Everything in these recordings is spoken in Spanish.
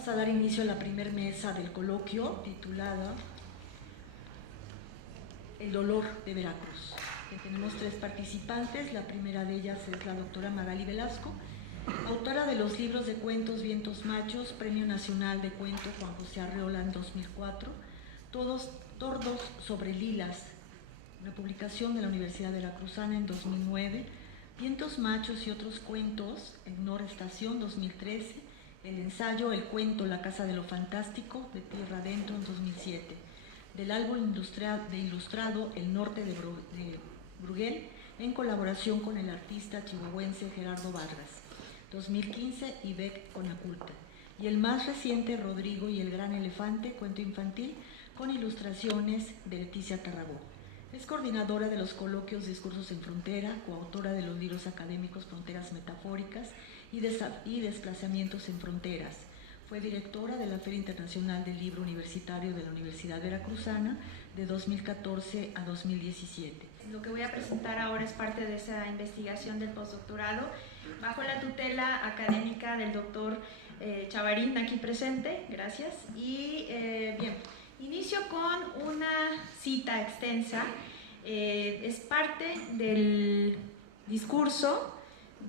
Vamos a dar inicio a la primera mesa del coloquio titulada El dolor de Veracruz. Tenemos 3 participantes. La primera de ellas es la doctora Magali Velasco, autora de los libros de cuentos Vientos Machos, Premio Nacional de Cuento Juan José Arreola en 2004, Todos Tordos sobre Lilas, una publicación de la Universidad Veracruzana en 2009, Vientos Machos y otros cuentos en Nora Estación 2013, el ensayo El cuento La Casa de lo Fantástico de Tierra Adentro en 2007, del álbum de ilustrado El Norte de Bruguel, en colaboración con el artista chihuahuense Gerardo Vargas, 2015, IBEC Conaculta, y el más reciente Rodrigo y el Gran Elefante, cuento infantil, con ilustraciones de Leticia Tarragó. Es coordinadora de los coloquios Discursos en Frontera, coautora de los libros académicos Fronteras Metafóricas y Desplazamientos en Fronteras. Fue directora de la Feria Internacional del Libro Universitario de la Universidad Veracruzana de 2014 a 2017. Lo que voy a presentar ahora es parte de esa investigación del postdoctorado, bajo la tutela académica del doctor Chavarín, aquí presente, gracias. Y bien, inicio con una cita extensa, es parte del discurso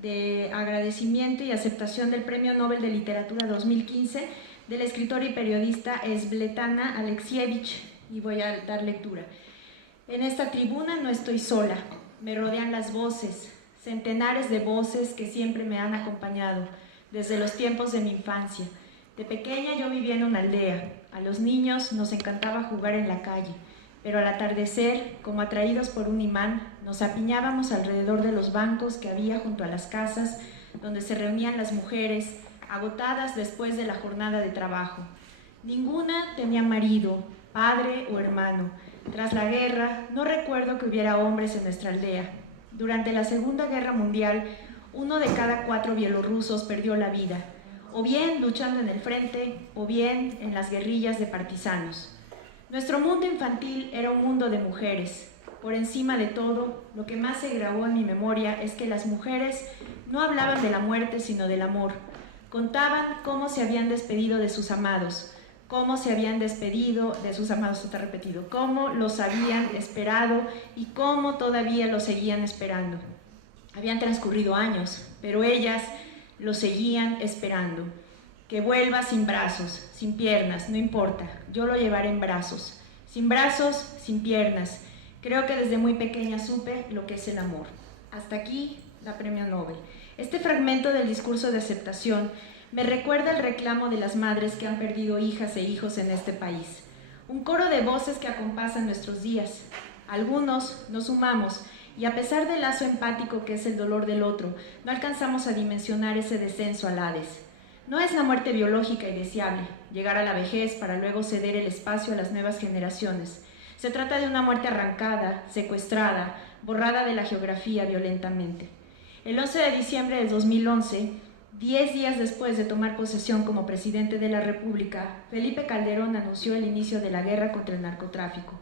de agradecimiento y aceptación del Premio Nobel de Literatura 2015 de la escritora y periodista Svetlana Alexievich, y voy a dar lectura. En esta tribuna no estoy sola, me rodean las voces, centenares de voces que siempre me han acompañado desde los tiempos de mi infancia. De pequeña yo vivía en una aldea, a los niños nos encantaba jugar en la calle, pero al atardecer, como atraídos por un imán, nos apiñábamos alrededor de los bancos que había junto a las casas donde se reunían las mujeres, agotadas después de la jornada de trabajo. Ninguna tenía marido, padre o hermano. Tras la guerra, no recuerdo que hubiera hombres en nuestra aldea. Durante la Segunda Guerra Mundial, 1 de cada 4 bielorrusos perdió la vida, o bien luchando en el frente, o bien en las guerrillas de partisanos. Nuestro mundo infantil era un mundo de mujeres. Por encima de todo, lo que más se grabó en mi memoria es que las mujeres no hablaban de la muerte, sino del amor. Contaban cómo se habían despedido de sus amados, cómo se habían despedido de sus amados, cómo los habían esperado y cómo todavía los seguían esperando. Habían transcurrido años, pero ellas lo seguían esperando. Que vuelva sin brazos, sin piernas, no importa, yo lo llevaré en brazos. Sin brazos, sin piernas. Creo que desde muy pequeña supe lo que es el amor. Hasta aquí, la Premio Nobel. Este fragmento del discurso de aceptación me recuerda el reclamo de las madres que han perdido hijas e hijos en este país. Un coro de voces que acompasan nuestros días. Algunos nos sumamos y a pesar del lazo empático que es el dolor del otro, no alcanzamos a dimensionar ese descenso al Hades. No es la muerte biológica y deseable, llegar a la vejez para luego ceder el espacio a las nuevas generaciones. Se trata de una muerte arrancada, secuestrada, borrada de la geografía violentamente. El 11 de diciembre de 2011, 10 días después de tomar posesión como presidente de la República, Felipe Calderón anunció el inicio de la guerra contra el narcotráfico.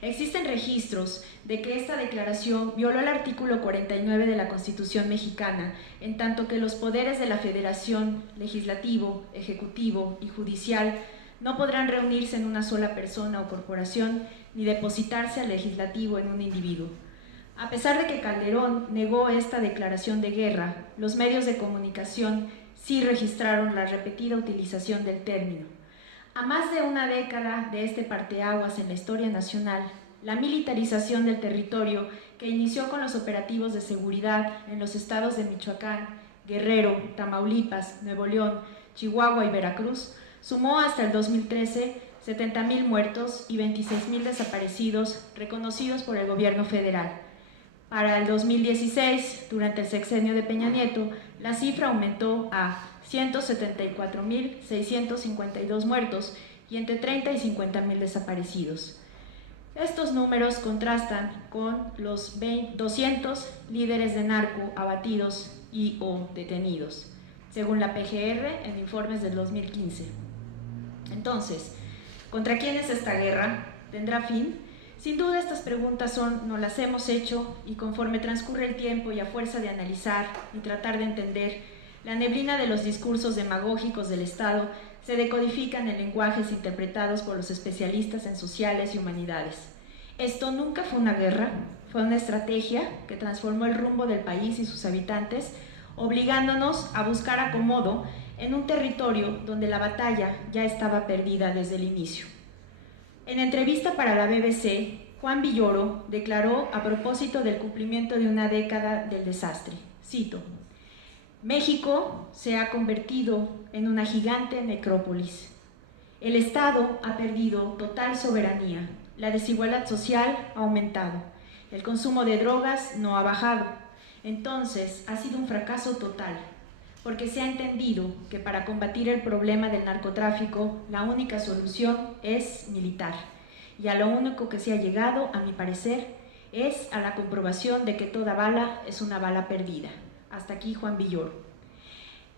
Existen registros de que esta declaración violó el artículo 49 de la Constitución mexicana, en tanto que los poderes de la Federación, legislativo, ejecutivo y judicial no podrán reunirse en una sola persona o corporación, ni depositarse al legislativo en un individuo. A pesar de que Calderón negó esta declaración de guerra, los medios de comunicación sí registraron la repetida utilización del término. A más de una década de este parteaguas en la historia nacional, la militarización del territorio, que inició con los operativos de seguridad en los estados de Michoacán, Guerrero, Tamaulipas, Nuevo León, Chihuahua y Veracruz, sumó hasta el 2013 70,000 muertos y 26,000 desaparecidos reconocidos por el gobierno federal. Para el 2016, durante el sexenio de Peña Nieto, la cifra aumentó a 174,652 muertos y entre 30 y 50,000 desaparecidos. Estos números contrastan con los 200 líderes de narco abatidos y o detenidos, según la PGR en informes del 2015. Entonces, ¿contra quién es esta guerra? ¿Tendrá fin? Sin duda estas preguntas nos las hemos hecho y conforme transcurre el tiempo y a fuerza de analizar y tratar de entender, La neblina de los discursos demagógicos del Estado se decodifican en lenguajes interpretados por los especialistas en sociales y humanidades. Esto nunca fue una guerra, fue una estrategia que transformó el rumbo del país y sus habitantes, obligándonos a buscar acomodo en un territorio donde la batalla ya estaba perdida desde el inicio. En entrevista para la BBC, Juan Villoro declaró a propósito del cumplimiento de una década del desastre, cito: México se ha convertido en una gigante necrópolis. El Estado ha perdido total soberanía, la desigualdad social ha aumentado, el consumo de drogas no ha bajado. Entonces, ha sido un fracaso total, porque se ha entendido que para combatir el problema del narcotráfico, la única solución es militar. Y a lo único que se ha llegado, a mi parecer, es a la comprobación de que toda bala es una bala perdida. Hasta aquí Juan Villoro.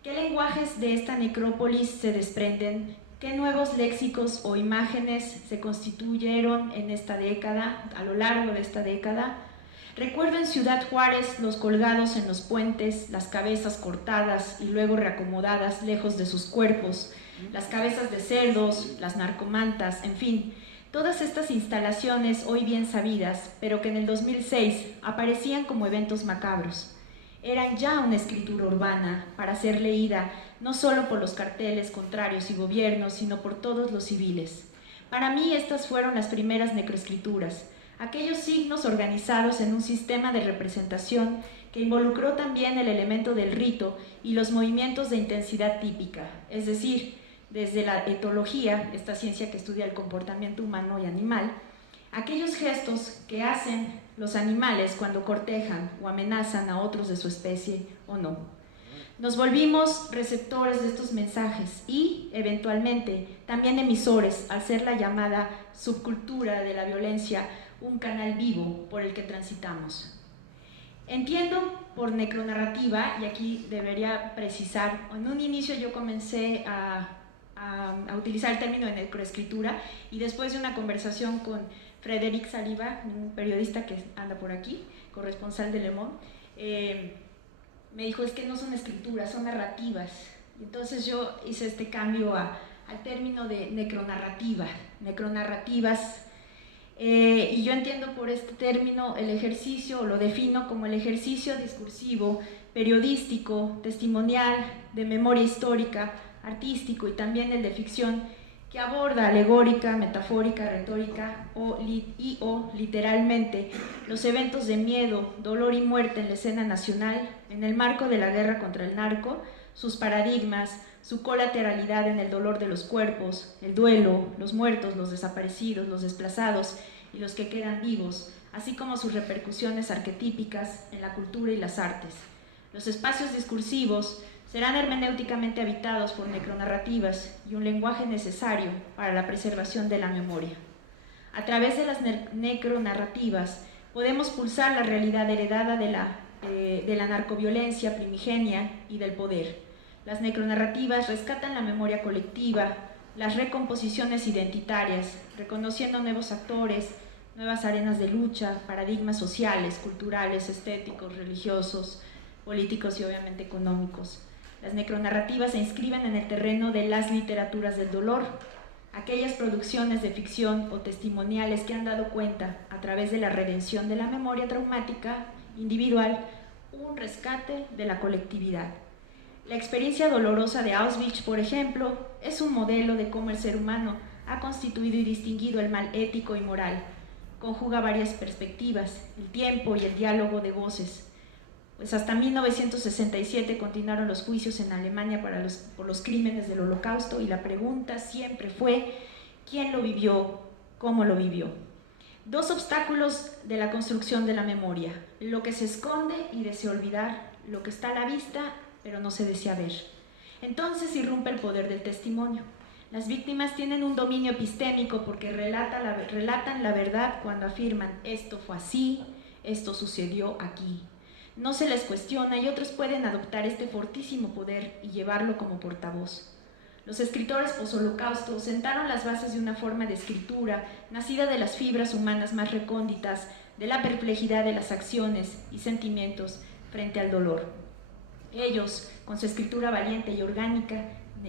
¿Qué lenguajes de esta necrópolis se desprenden? ¿Qué nuevos léxicos o imágenes se constituyeron en esta década, a lo largo de esta década? Recuerdo en Ciudad Juárez los colgados en los puentes, las cabezas cortadas y luego reacomodadas lejos de sus cuerpos, las cabezas de cerdos, las narcomantas, en fin, todas estas instalaciones hoy bien sabidas, pero que en el 2006 aparecían como eventos macabros. Eran ya una escritura urbana para ser leída no solo por los carteles contrarios y gobiernos, sino por todos los civiles. Para mí estas fueron las primeras necroescrituras, aquellos signos organizados en un sistema de representación que involucró también el elemento del rito y los movimientos de intensidad típica, es decir, desde la etología, esta ciencia que estudia el comportamiento humano y animal, aquellos gestos que hacen los animales cuando cortejan o amenazan a otros de su especie o no. Nos volvimos receptores de estos mensajes y, eventualmente, también emisores al ser la llamada subcultura de la violencia un canal vivo por el que transitamos. Entiendo por necronarrativa, y aquí debería precisar, en un inicio yo comencé a utilizar el término de necroescritura y después de una conversación con Frédéric Saliba, un periodista que anda por aquí, corresponsal de Le Monde, me dijo, es que no son escrituras, son narrativas. Entonces yo hice este cambio al término de necronarrativas, y yo entiendo por este término el ejercicio, o lo defino como el ejercicio discursivo, periodístico, testimonial, de memoria histórica, artístico y también el de ficción, que aborda alegórica, metafórica, retórica o literalmente los eventos de miedo, dolor y muerte en la escena nacional, en el marco de la guerra contra el narco, sus paradigmas, su colateralidad en el dolor de los cuerpos, el duelo, los muertos, los desaparecidos, los desplazados y los que quedan vivos, así como sus repercusiones arquetípicas en la cultura y las artes. Los espacios discursivos serán hermenéuticamente habitados por necronarrativas y un lenguaje necesario para la preservación de la memoria. A través de las necronarrativas podemos pulsar la realidad heredada de la narcoviolencia primigenia y del poder. Las necronarrativas rescatan la memoria colectiva, las recomposiciones identitarias, reconociendo nuevos actores, nuevas arenas de lucha, paradigmas sociales, culturales, estéticos, religiosos, políticos y obviamente económicos. Las necronarrativas se inscriben en el terreno de las literaturas del dolor, aquellas producciones de ficción o testimoniales que han dado cuenta, a través de la redención de la memoria traumática individual, un rescate de la colectividad. La experiencia dolorosa de Auschwitz, por ejemplo, es un modelo de cómo el ser humano ha constituido y distinguido el mal ético y moral. Conjuga varias perspectivas, el tiempo y el diálogo de voces. Pues hasta 1967 continuaron los juicios en Alemania por los crímenes del Holocausto y la pregunta siempre fue ¿quién lo vivió? ¿Cómo lo vivió? Dos obstáculos de la construcción de la memoria: lo que se esconde y desea olvidar, lo que está a la vista pero no se desea ver. Entonces irrumpe el poder del testimonio. Las víctimas tienen un dominio epistémico porque relatan la verdad cuando afirman esto fue así, esto sucedió aquí. No se les cuestiona y otros pueden adoptar este fortísimo poder y llevarlo como portavoz. Los escritores post-holocausto sentaron las bases de una forma de escritura nacida de las fibras humanas más recónditas, de la perplejidad de las acciones y sentimientos frente al dolor. Ellos, con su escritura valiente y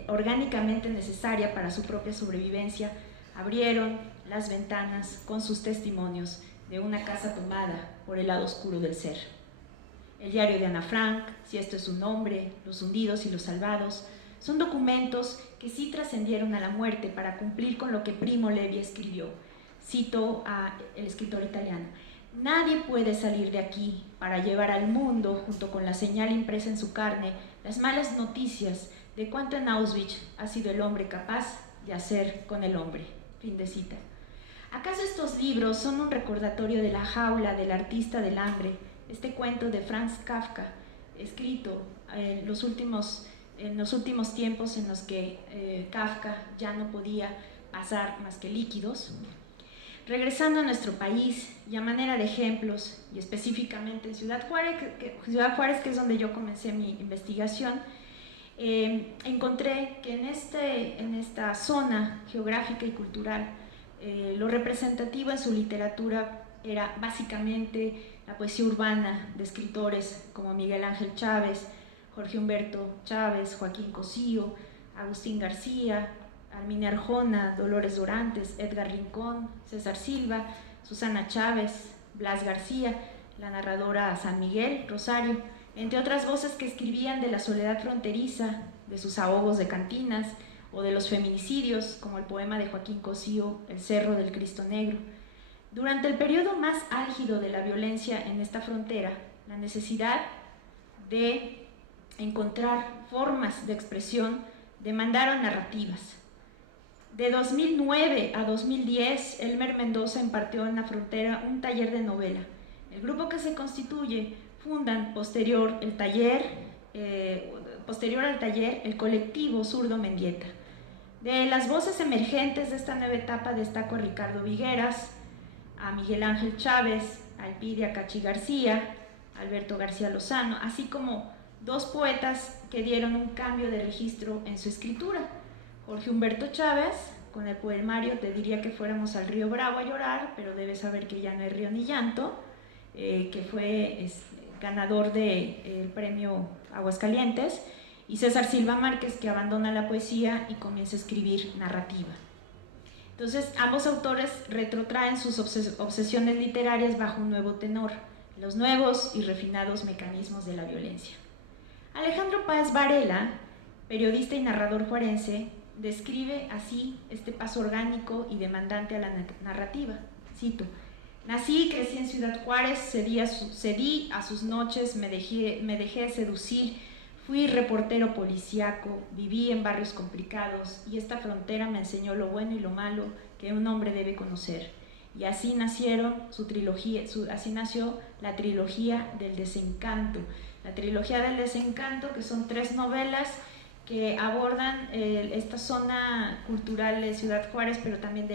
orgánicamente necesaria para su propia sobrevivencia, abrieron las ventanas con sus testimonios de una casa tomada por el lado oscuro del ser. El diario de Ana Frank, Si esto es su nombre, Los hundidos y los salvados, son documentos que sí trascendieron a la muerte para cumplir con lo que Primo Levi escribió. Cito al escritor italiano: nadie puede salir de aquí para llevar al mundo, junto con la señal impresa en su carne, las malas noticias de cuánto en Auschwitz ha sido el hombre capaz de hacer con el hombre. Fin de cita. ¿Acaso estos libros son un recordatorio de la jaula del artista del hambre, este cuento de Franz Kafka, escrito en los últimos tiempos en los que Kafka ya no podía pasar más que líquidos? Regresando a nuestro país y a manera de ejemplos, y específicamente en Ciudad Juárez, que es donde yo comencé mi investigación, encontré que en esta zona geográfica y cultural, lo representativo en su literatura era básicamente la poesía urbana de escritores como Miguel Ángel Chávez, Jorge Humberto Chávez, Joaquín Cosío, Agustín García, Arminia Arjona, Dolores Dorantes, Edgar Rincón, César Silva, Susana Chávez, Blas García, la narradora San Miguel, Rosario, entre otras voces que escribían de la soledad fronteriza, de sus ahogos de cantinas o de los feminicidios, como el poema de Joaquín Cosío, El Cerro del Cristo Negro. Durante el periodo más álgido de la violencia en esta frontera, la necesidad de encontrar formas de expresión demandaron narrativas. De 2009 a 2010, Elmer Mendoza impartió en la frontera un taller de novela. El grupo que se constituye fundan posterior al taller el colectivo Zurdo Mendieta. De las voces emergentes de esta nueva etapa destaco a Ricardo Vigueras, a Miguel Ángel Chávez, a Elpidia Cachi García, a Alberto García Lozano, así como dos poetas que dieron un cambio de registro en su escritura. Jorge Humberto Chávez, con el poemario Te diría que fuéramos al río Bravo a llorar, pero debes saber que ya no hay río ni llanto, que fue ganador del premio Aguascalientes, y César Silva Márquez, que abandona la poesía y comienza a escribir narrativa. Entonces, ambos autores retrotraen sus obsesiones literarias bajo un nuevo tenor, los nuevos y refinados mecanismos de la violencia. Alejandro Páez Varela, periodista y narrador juarense, describe así este paso orgánico y demandante a la narrativa. Cito: nací y crecí en Ciudad Juárez, cedí a sus noches, me dejé seducir, fui reportero policíaco, viví en barrios complicados y esta frontera me enseñó lo bueno y lo malo que un hombre debe conocer. Y así nació la trilogía del desencanto. La trilogía del desencanto, que son 3 novelas que abordan esta zona cultural de Ciudad Juárez, pero también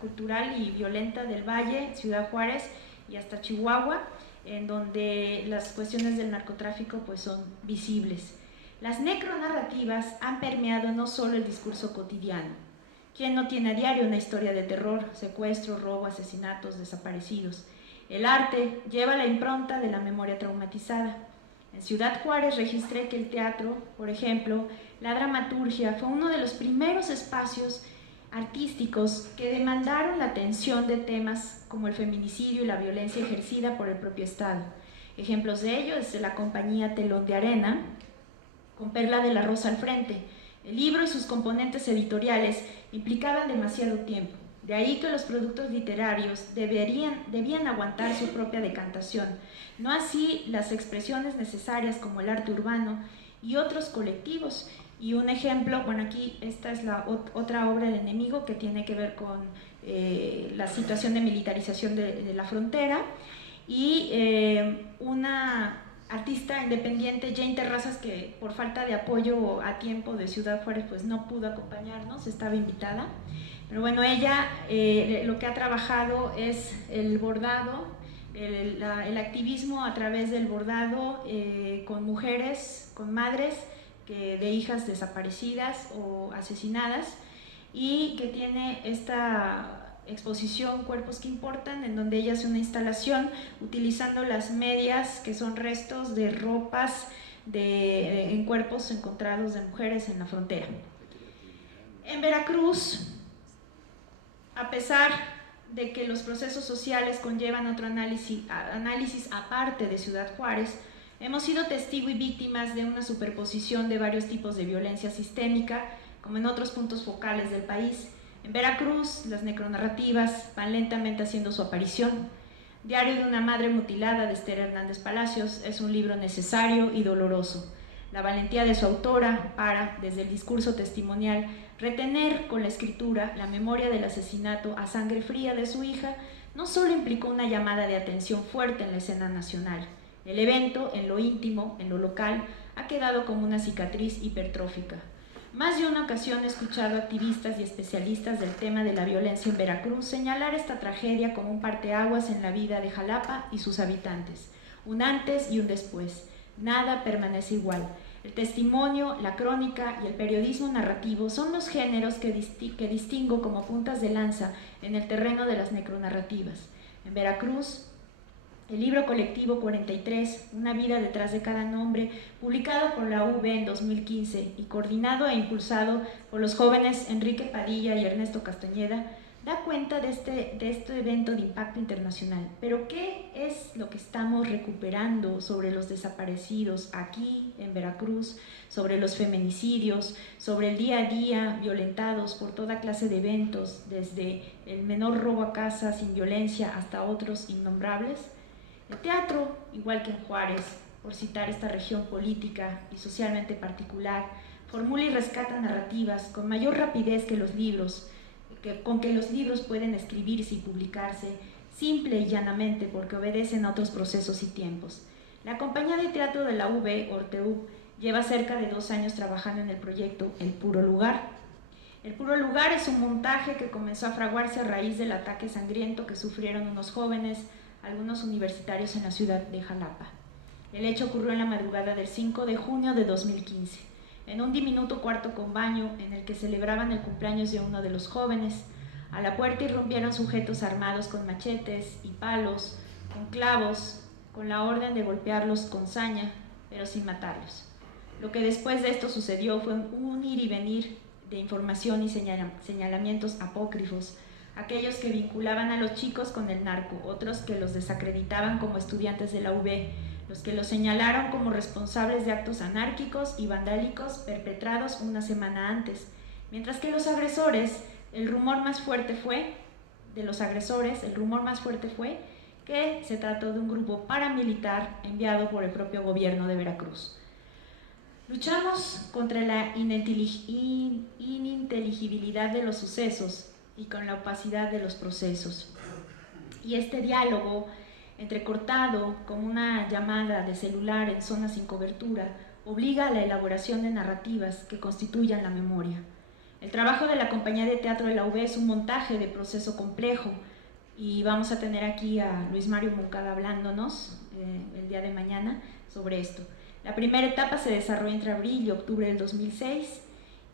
cultural y violenta del Valle, Ciudad Juárez y hasta Chihuahua, en donde las cuestiones del narcotráfico pues son visibles. Las necronarrativas han permeado no solo el discurso cotidiano. ¿Quién no tiene a diario una historia de terror, secuestro, robo, asesinatos, desaparecidos? El arte lleva la impronta de la memoria traumatizada. En Ciudad Juárez registré que el teatro, por ejemplo, la dramaturgia, fue uno de los primeros espacios artísticos que demandaron la atención de temas como el feminicidio y la violencia ejercida por el propio Estado. Ejemplos de ello es la compañía Telón de Arena, con Perla de la Rosa al frente. El libro y sus componentes editoriales implicaban demasiado tiempo. De ahí que los productos literarios debían aguantar su propia decantación, no así las expresiones necesarias como el arte urbano y otros colectivos. Y un ejemplo, bueno, aquí esta es la otra obra, El enemigo, que tiene que ver con la situación de militarización de la frontera, y una artista independiente, Jane Terrazas, que por falta de apoyo a tiempo de Ciudad Juárez pues no pudo acompañarnos, estaba invitada. Pero bueno, ella lo que ha trabajado es el bordado, el activismo a través del bordado con mujeres, con madres de hijas desaparecidas o asesinadas, y que tiene esta exposición Cuerpos que Importan, en donde ella hace una instalación utilizando las medias que son restos de ropas en cuerpos encontrados de mujeres en la frontera. En Veracruz, a pesar de que los procesos sociales conllevan otro análisis aparte de Ciudad Juárez, hemos sido testigo y víctimas de una superposición de varios tipos de violencia sistémica, como en otros puntos focales del país. En Veracruz, las necronarrativas van lentamente haciendo su aparición. Diario de una madre mutilada de Esther Hernández Palacios es un libro necesario y doloroso. La valentía de su autora para, desde el discurso testimonial, retener con la escritura la memoria del asesinato a sangre fría de su hija no solo implicó una llamada de atención fuerte en la escena nacional. El evento, en lo íntimo, en lo local, ha quedado como una cicatriz hipertrófica. Más de una ocasión he escuchado a activistas y especialistas del tema de la violencia en Veracruz señalar esta tragedia como un parteaguas en la vida de Jalapa y sus habitantes, un antes y un después. Nada permanece igual. El testimonio, la crónica y el periodismo narrativo son los géneros que distingo como puntas de lanza en el terreno de las necronarrativas. En Veracruz, el libro colectivo 43, Una vida detrás de cada nombre, publicado por la UV en 2015 y coordinado e impulsado por los jóvenes Enrique Padilla y Ernesto Castañeda, da cuenta de este evento de impacto internacional. Pero ¿qué es lo que estamos recuperando sobre los desaparecidos aquí en Veracruz, sobre los feminicidios, sobre el día a día violentados por toda clase de eventos, desde el menor robo a casa sin violencia hasta otros innombrables? El teatro, igual que en Juárez, por citar esta región política y socialmente particular, formula y rescata narrativas con mayor rapidez que los libros, con que los libros pueden escribirse y publicarse, simple y llanamente porque obedecen a otros procesos y tiempos. La compañía de teatro de la UV, Orteup, lleva cerca de 2 años trabajando en el proyecto El Puro Lugar. El Puro Lugar es un montaje que comenzó a fraguarse a raíz del ataque sangriento que sufrieron unos jóvenes, algunos universitarios en la ciudad de Jalapa. El hecho ocurrió en la madrugada del 5 de junio de 2015. En un diminuto cuarto con baño en el que celebraban el cumpleaños de uno de los jóvenes. A la puerta irrumpieron sujetos armados con machetes y palos, con clavos, con la orden de golpearlos con saña, pero sin matarlos. Lo que después de esto sucedió fue un ir y venir de información y señalamientos apócrifos, aquellos que vinculaban a los chicos con el narco, otros que los desacreditaban como estudiantes de la UV, los que los señalaron como responsables de actos anárquicos y vandálicos perpetrados una semana antes, mientras que los agresores, el rumor más fuerte fue que se trató de un grupo paramilitar enviado por el propio gobierno de Veracruz. Luchamos contra la ininteligibilidad de los sucesos y con la opacidad de los procesos. Y este diálogo, entrecortado como una llamada de celular en zonas sin cobertura, obliga a la elaboración de narrativas que constituyan la memoria. El trabajo de la compañía de teatro de la UV es un montaje de proceso complejo y vamos a tener aquí a Luis Mario Moncada hablándonos el día de mañana sobre esto. La primera etapa se desarrolló entre abril y octubre del 2006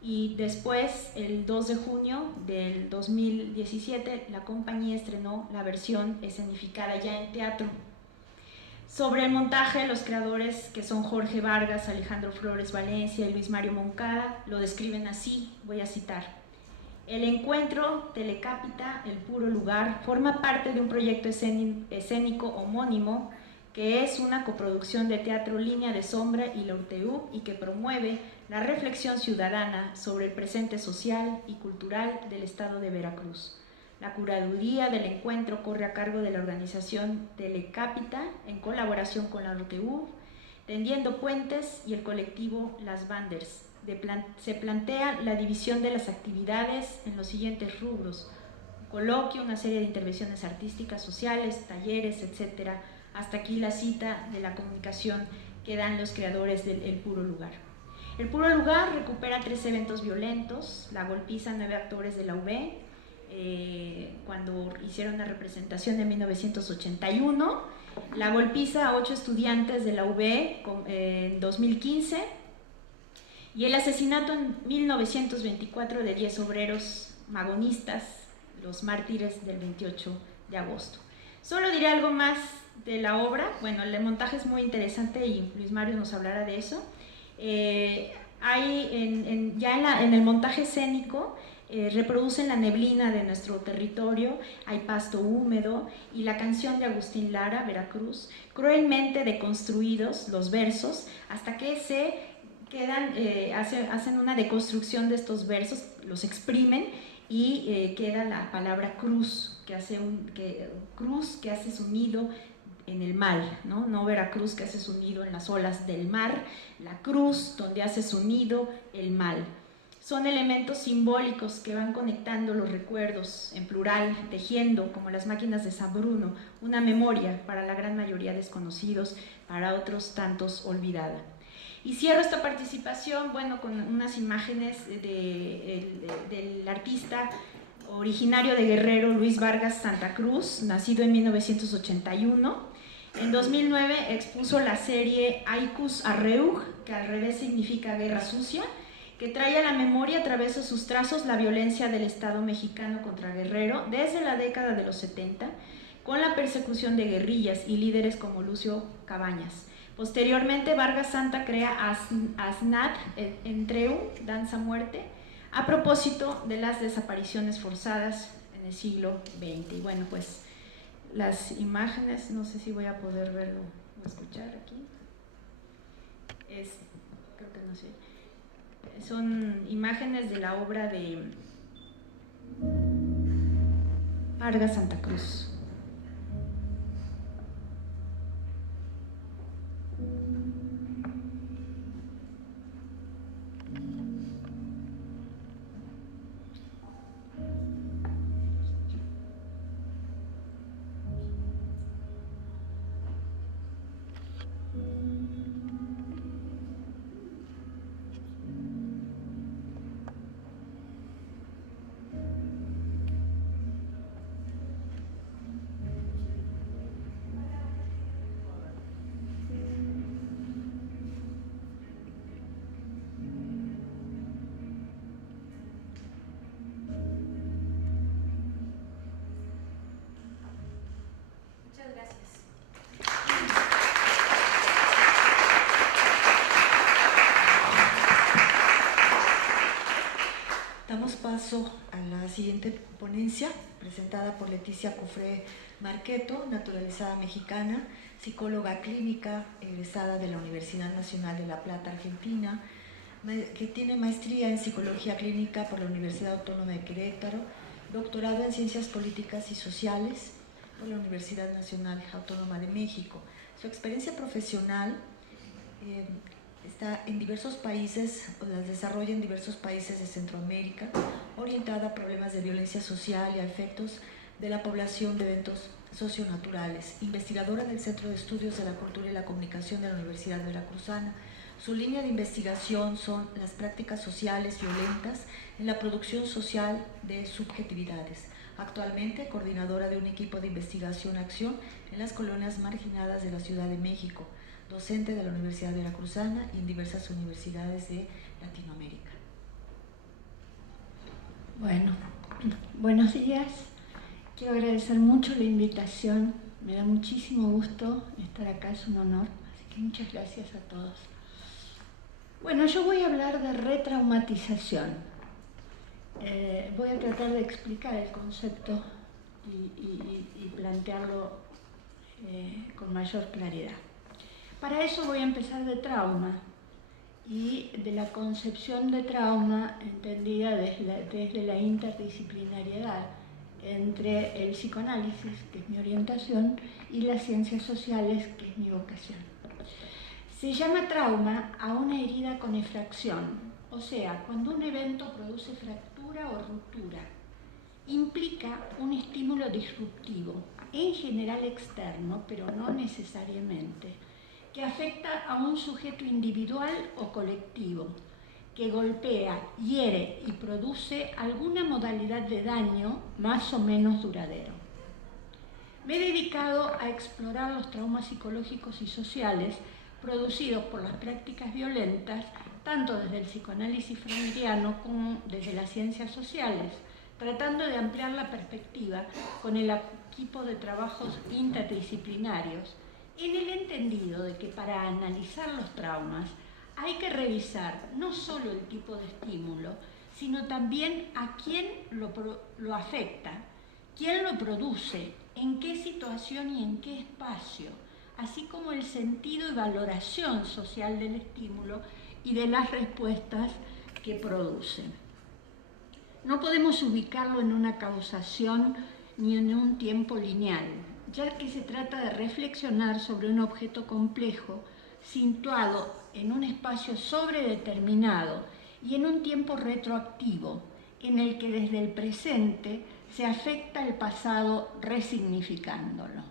y después, el 2 de junio del 2017, la compañía estrenó la versión escenificada ya en teatro. Sobre el montaje, los creadores, que son Jorge Vargas, Alejandro Flores Valencia y Luis Mario Moncada, lo describen así, voy a citar. El encuentro Telecápita, El Puro Lugar, forma parte de un proyecto escénico homónimo que es una coproducción de Teatro Línea de Sombra y la Orteup y que promueve la reflexión ciudadana sobre el presente social y cultural del estado de Veracruz. La curaduría del encuentro corre a cargo de la organización Telecápita en colaboración con la Orteup, Tendiendo Puentes y el colectivo Las Banders. Se plantea la división de las actividades en los siguientes rubros: un coloquio, una serie de intervenciones artísticas, sociales, talleres, etc. Hasta aquí la cita de la comunicación que dan los creadores del El Puro Lugar. El Puro Lugar recupera 3 eventos violentos: la golpiza a 9 actores de la UV, cuando hicieron una representación en 1981, la golpiza a 8 estudiantes de la UV en 2015 y el asesinato en 1924 de 10 obreros magonistas, los mártires del 28 de agosto. Solo diré algo más de la obra. Bueno, el montaje es muy interesante y Luis Mario nos hablará de eso. Hay en el montaje escénico reproducen la neblina de nuestro territorio, hay pasto húmedo y la canción de Agustín Lara, Veracruz, cruelmente deconstruidos los versos hasta que se quedan, hacen una deconstrucción de estos versos, los exprimen y queda la palabra cruz, que hace su nido en el mal, no Veracruz, que hace su nido en las olas del mar, la cruz donde hace su nido el mal. Son elementos simbólicos que van conectando los recuerdos en plural, tejiendo, como las máquinas de San Bruno, una memoria para la gran mayoría desconocidos, para otros tantos olvidada. Y cierro esta participación, bueno, con unas imágenes del artista originario de Guerrero, Luis Vargas Santa Cruz, nacido en 1981. En 2009 expuso la serie Aikus Arreug, que al revés significa guerra sucia, que trae a la memoria a través de sus trazos la violencia del Estado mexicano contra Guerrero desde la década de los 70, con la persecución de guerrillas y líderes como Lucio Cabañas. Posteriormente, Vargas Santa crea Asnat Entreu, Danza Muerte, a propósito de las desapariciones forzadas en el siglo XX. Y bueno, pues las imágenes, no sé si voy a poder verlo o escuchar aquí. Creo que no sé. Son imágenes de la obra de Vargas Santa Cruz. Damos paso a la siguiente ponencia, presentada por Leticia Cufré Marqueto, naturalizada mexicana, psicóloga clínica, egresada de la Universidad Nacional de La Plata, Argentina, que tiene maestría en psicología clínica por la Universidad Autónoma de Querétaro, doctorado en ciencias políticas y sociales por la Universidad Nacional Autónoma de México. Su experiencia profesional está en diversos países, las desarrolla en diversos países de Centroamérica, orientada a problemas de violencia social y a efectos de la población de eventos socionaturales. Investigadora del Centro de Estudios de la Cultura y la Comunicación de la Universidad Veracruzana. Su línea de investigación son las prácticas sociales violentas en la producción social de subjetividades. Actualmente, coordinadora de un equipo de investigación-acción en las colonias marginadas de la Ciudad de México, docente de la Universidad Veracruzana y en diversas universidades de Latinoamérica. Bueno, buenos días. Quiero agradecer mucho la invitación. Me da muchísimo gusto estar acá, es un honor. Así que muchas gracias a todos. Bueno, yo voy a hablar de retraumatización. Voy a tratar de explicar el concepto y plantearlo con mayor claridad. Para eso voy a empezar de trauma y de la concepción de trauma entendida desde la interdisciplinariedad entre el psicoanálisis, que es mi orientación, y las ciencias sociales, que es mi vocación. Se llama trauma a una herida con efracción, o sea, cuando un evento produce fractura o ruptura, implica un estímulo disruptivo, en general externo, pero no necesariamente, que afecta a un sujeto individual o colectivo, que golpea, hiere y produce alguna modalidad de daño más o menos duradero. Me he dedicado a explorar los traumas psicológicos y sociales producidos por las prácticas violentas, tanto desde el psicoanálisis freudiano como desde las ciencias sociales, tratando de ampliar la perspectiva con el equipo de trabajos interdisciplinarios, en el entendido de que para analizar los traumas hay que revisar no solo el tipo de estímulo, sino también a quién lo afecta, quién lo produce, en qué situación y en qué espacio, así como el sentido y valoración social del estímulo y de las respuestas que produce. No podemos ubicarlo en una causación ni en un tiempo lineal, ya que se trata de reflexionar sobre un objeto complejo, situado en un espacio sobredeterminado y en un tiempo retroactivo, en el que desde el presente se afecta el pasado resignificándolo.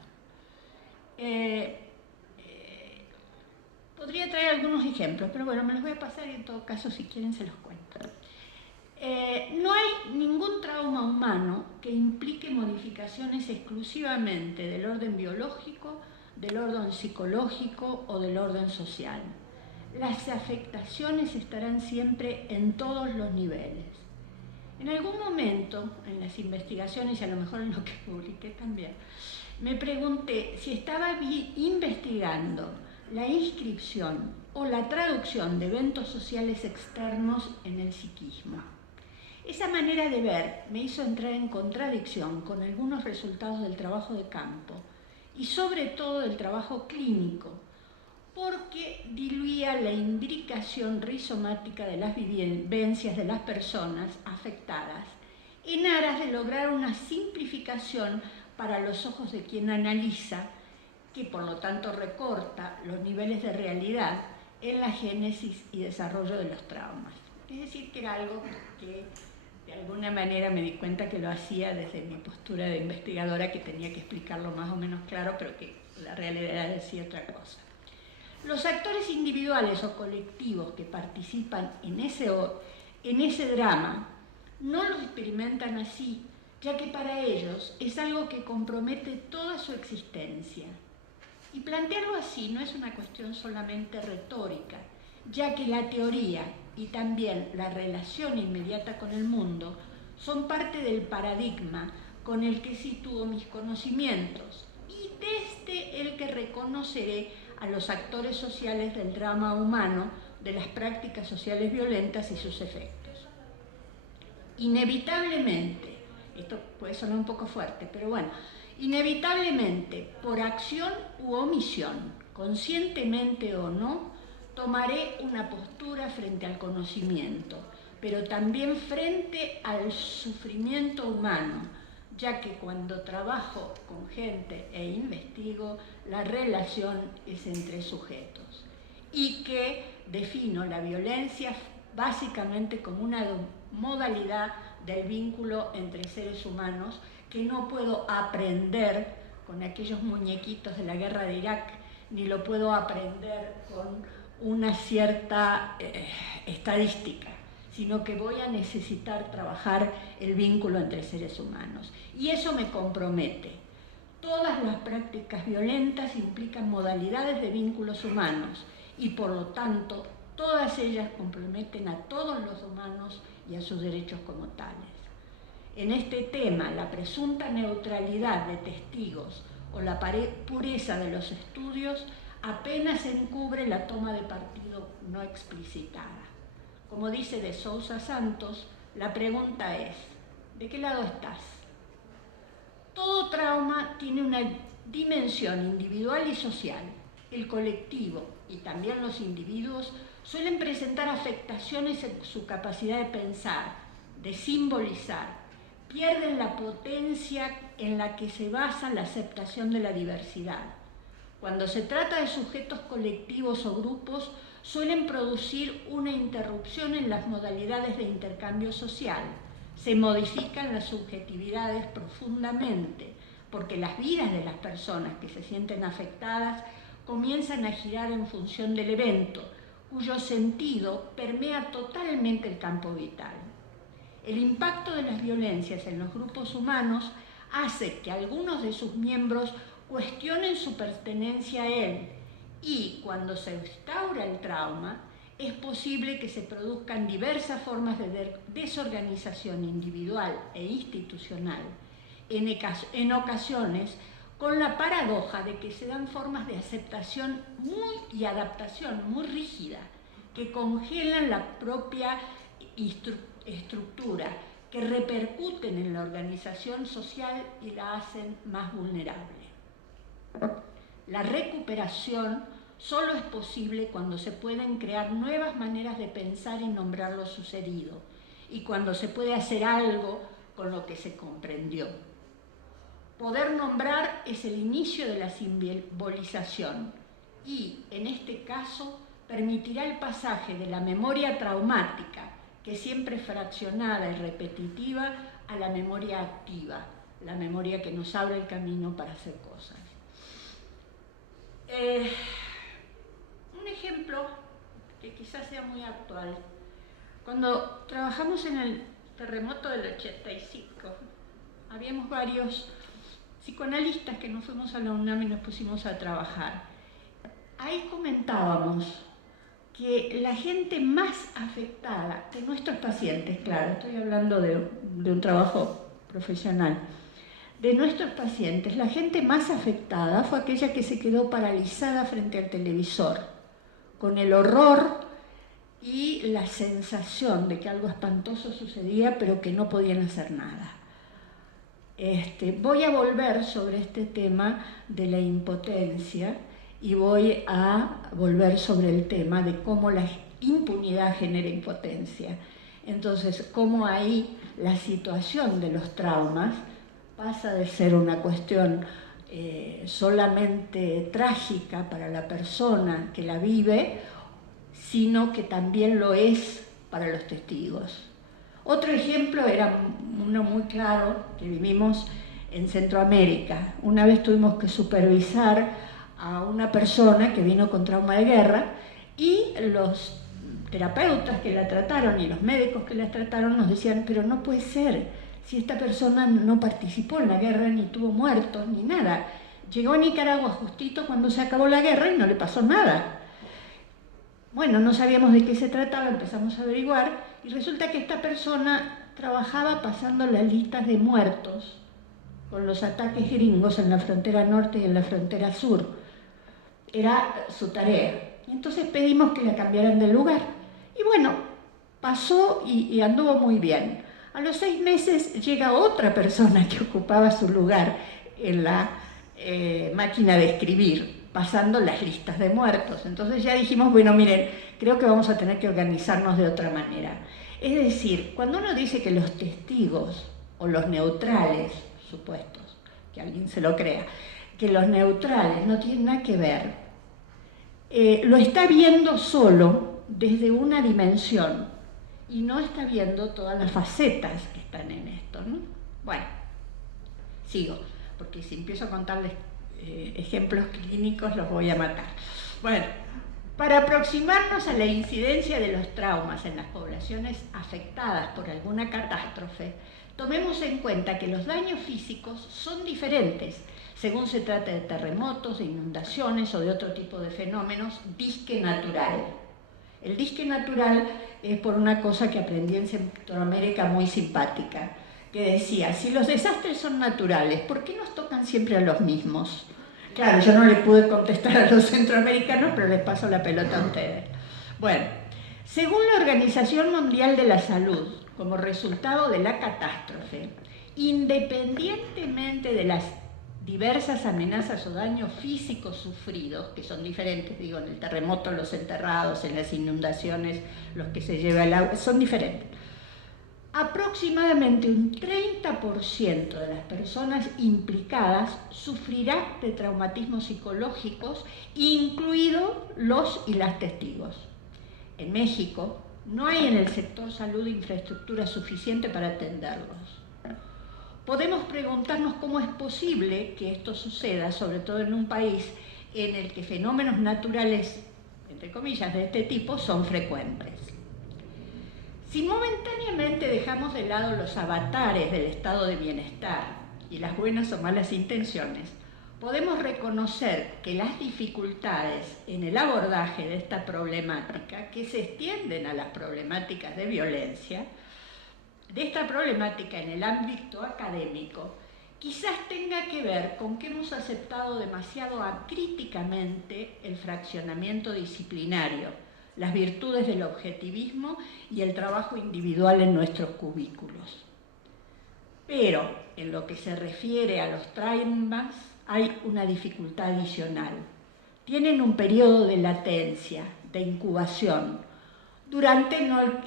Podría traer algunos ejemplos, pero bueno, me los voy a pasar y en todo caso, si quieren, se los cuento. No hay ningún trauma humano que implique modificaciones exclusivamente del orden biológico, del orden psicológico o del orden social. Las afectaciones estarán siempre en todos los niveles. En algún momento, en las investigaciones y a lo mejor en lo que publiqué también, me pregunté si estaba investigando la inscripción o la traducción de eventos sociales externos en el psiquismo. Esa manera de ver me hizo entrar en contradicción con algunos resultados del trabajo de campo y sobre todo del trabajo clínico, porque diluía la imbricación rizomática de las vivencias de las personas afectadas en aras de lograr una simplificación para los ojos de quien analiza, que por lo tanto recorta los niveles de realidad en la génesis y desarrollo de los traumas. Es decir, que era algo que de alguna manera me di cuenta que lo hacía desde mi postura de investigadora, que tenía que explicarlo más o menos claro, pero que la realidad decía otra cosa. Los actores individuales o colectivos que participan en ese drama no lo experimentan así, ya que para ellos es algo que compromete toda su existencia. Y plantearlo así no es una cuestión solamente retórica, ya que la teoría y también la relación inmediata con el mundo son parte del paradigma con el que sitúo mis conocimientos y desde el que reconoceré a los actores sociales del drama humano, de las prácticas sociales violentas y sus efectos. Inevitablemente, esto puede sonar un poco fuerte, pero bueno, inevitablemente, por acción u omisión, conscientemente o no, tomaré una postura frente al conocimiento, pero también frente al sufrimiento humano, ya que cuando trabajo con gente e investigo, la relación es entre sujetos, y que defino la violencia básicamente como una modalidad del vínculo entre seres humanos que no puedo aprender con aquellos muñequitos de la guerra de Irak, ni lo puedo aprender con una cierta estadística, sino que voy a necesitar trabajar el vínculo entre seres humanos. Y eso me compromete. Todas las prácticas violentas implican modalidades de vínculos humanos y por lo tanto todas ellas comprometen a todos los humanos y a sus derechos como tales. En este tema, la presunta neutralidad de testigos o la pureza de los estudios apenas encubre la toma de partido no explicitada. Como dice de Sousa Santos, la pregunta es, ¿de qué lado estás? Todo trauma tiene una dimensión individual y social. El colectivo y también los individuos suelen presentar afectaciones en su capacidad de pensar, de simbolizar. Pierden la potencia en la que se basa la aceptación de la diversidad. Cuando se trata de sujetos colectivos o grupos, suelen producir una interrupción en las modalidades de intercambio social. Se modifican las subjetividades profundamente, porque las vidas de las personas que se sienten afectadas comienzan a girar en función del evento, cuyo sentido permea totalmente el campo vital. El impacto de las violencias en los grupos humanos hace que algunos de sus miembros cuestionen su pertenencia a él y, cuando se instaura el trauma, es posible que se produzcan diversas formas de desorganización individual e institucional, en ocasiones con la paradoja de que se dan formas de aceptación y adaptación muy rígida, que congelan la propia estructura, que repercuten en la organización social y la hacen más vulnerable. La recuperación solo es posible cuando se pueden crear nuevas maneras de pensar y nombrar lo sucedido, y cuando se puede hacer algo con lo que se comprendió. Poder nombrar es el inicio de la simbolización y, en este caso, permitirá el pasaje de la memoria traumática, que siempre es fraccionada y repetitiva, a la memoria activa, la memoria que nos abre el camino para hacer cosas. Un ejemplo que quizás sea muy actual. Cuando trabajamos en el terremoto del 85, habíamos varios psicoanalistas que nos fuimos a la UNAM y nos pusimos a trabajar. Ahí comentábamos que la gente más afectada de nuestros pacientes, claro, estoy hablando de un trabajo profesional, de nuestros pacientes, la gente más afectada fue aquella que se quedó paralizada frente al televisor, con el horror y la sensación de que algo espantoso sucedía, pero que no podían hacer nada. Voy a volver sobre este tema de la impotencia y voy a volver sobre el tema de cómo la impunidad genera impotencia. Entonces, cómo ahí la situación de los traumas pasa de ser una cuestión solamente trágica para la persona que la vive, sino que también lo es para los testigos. Otro ejemplo era uno muy claro que vivimos en Centroamérica. Una vez tuvimos que supervisar a una persona que vino con trauma de guerra y los terapeutas que la trataron y los médicos que la trataron nos decían, pero no puede ser, si esta persona no participó en la guerra, ni tuvo muertos, ni nada. Llegó a Nicaragua justito cuando se acabó la guerra y no le pasó nada. Bueno, no sabíamos de qué se trataba, empezamos a averiguar y resulta que esta persona trabajaba pasando las listas de muertos con los ataques gringos en la frontera norte y en la frontera sur. Era su tarea. Entonces pedimos que la cambiaran de lugar. Y bueno, pasó y anduvo muy bien. A los 6 meses llega otra persona que ocupaba su lugar en la máquina de escribir, pasando las listas de muertos. Entonces ya dijimos, bueno, miren, creo que vamos a tener que organizarnos de otra manera. Es decir, cuando uno dice que los testigos o los neutrales, supuestos, que alguien se lo crea, que los neutrales no tienen nada que ver, lo está viendo solo desde una dimensión y no está viendo todas las facetas que están en esto, ¿no? Bueno, sigo, porque si empiezo a contarles ejemplos clínicos los voy a matar. Bueno, para aproximarnos a la incidencia de los traumas en las poblaciones afectadas por alguna catástrofe, tomemos en cuenta que los daños físicos son diferentes según se trate de terremotos, de inundaciones o de otro tipo de fenómenos disque natural. El disque natural es por una cosa que aprendí en Centroamérica muy simpática, que decía, si los desastres son naturales, ¿por qué nos tocan siempre a los mismos? Claro, yo no le pude contestar a los centroamericanos, pero les paso la pelota a ustedes. Bueno, según la Organización Mundial de la Salud, como resultado de la catástrofe, independientemente de las diversas amenazas o daños físicos sufridos, que son diferentes, digo, en el terremoto los enterrados, en las inundaciones los que se lleva el agua, son diferentes. Aproximadamente un 30% de las personas implicadas sufrirá de traumatismos psicológicos, incluidos los y las testigos. En México no hay en el sector salud infraestructura suficiente para atenderlos. Podemos preguntarnos cómo es posible que esto suceda, sobre todo en un país en el que fenómenos naturales, entre comillas, de este tipo son frecuentes. Si momentáneamente dejamos de lado los avatares del estado de bienestar y las buenas o malas intenciones, podemos reconocer que las dificultades en el abordaje de esta problemática, que se extienden a las problemáticas de violencia, de esta problemática en el ámbito académico, quizás tenga que ver con que hemos aceptado demasiado acríticamente el fraccionamiento disciplinario, las virtudes del objetivismo y el trabajo individual en nuestros cubículos. Pero en lo que se refiere a los traumas hay una dificultad adicional. Tienen un periodo de latencia, de incubación.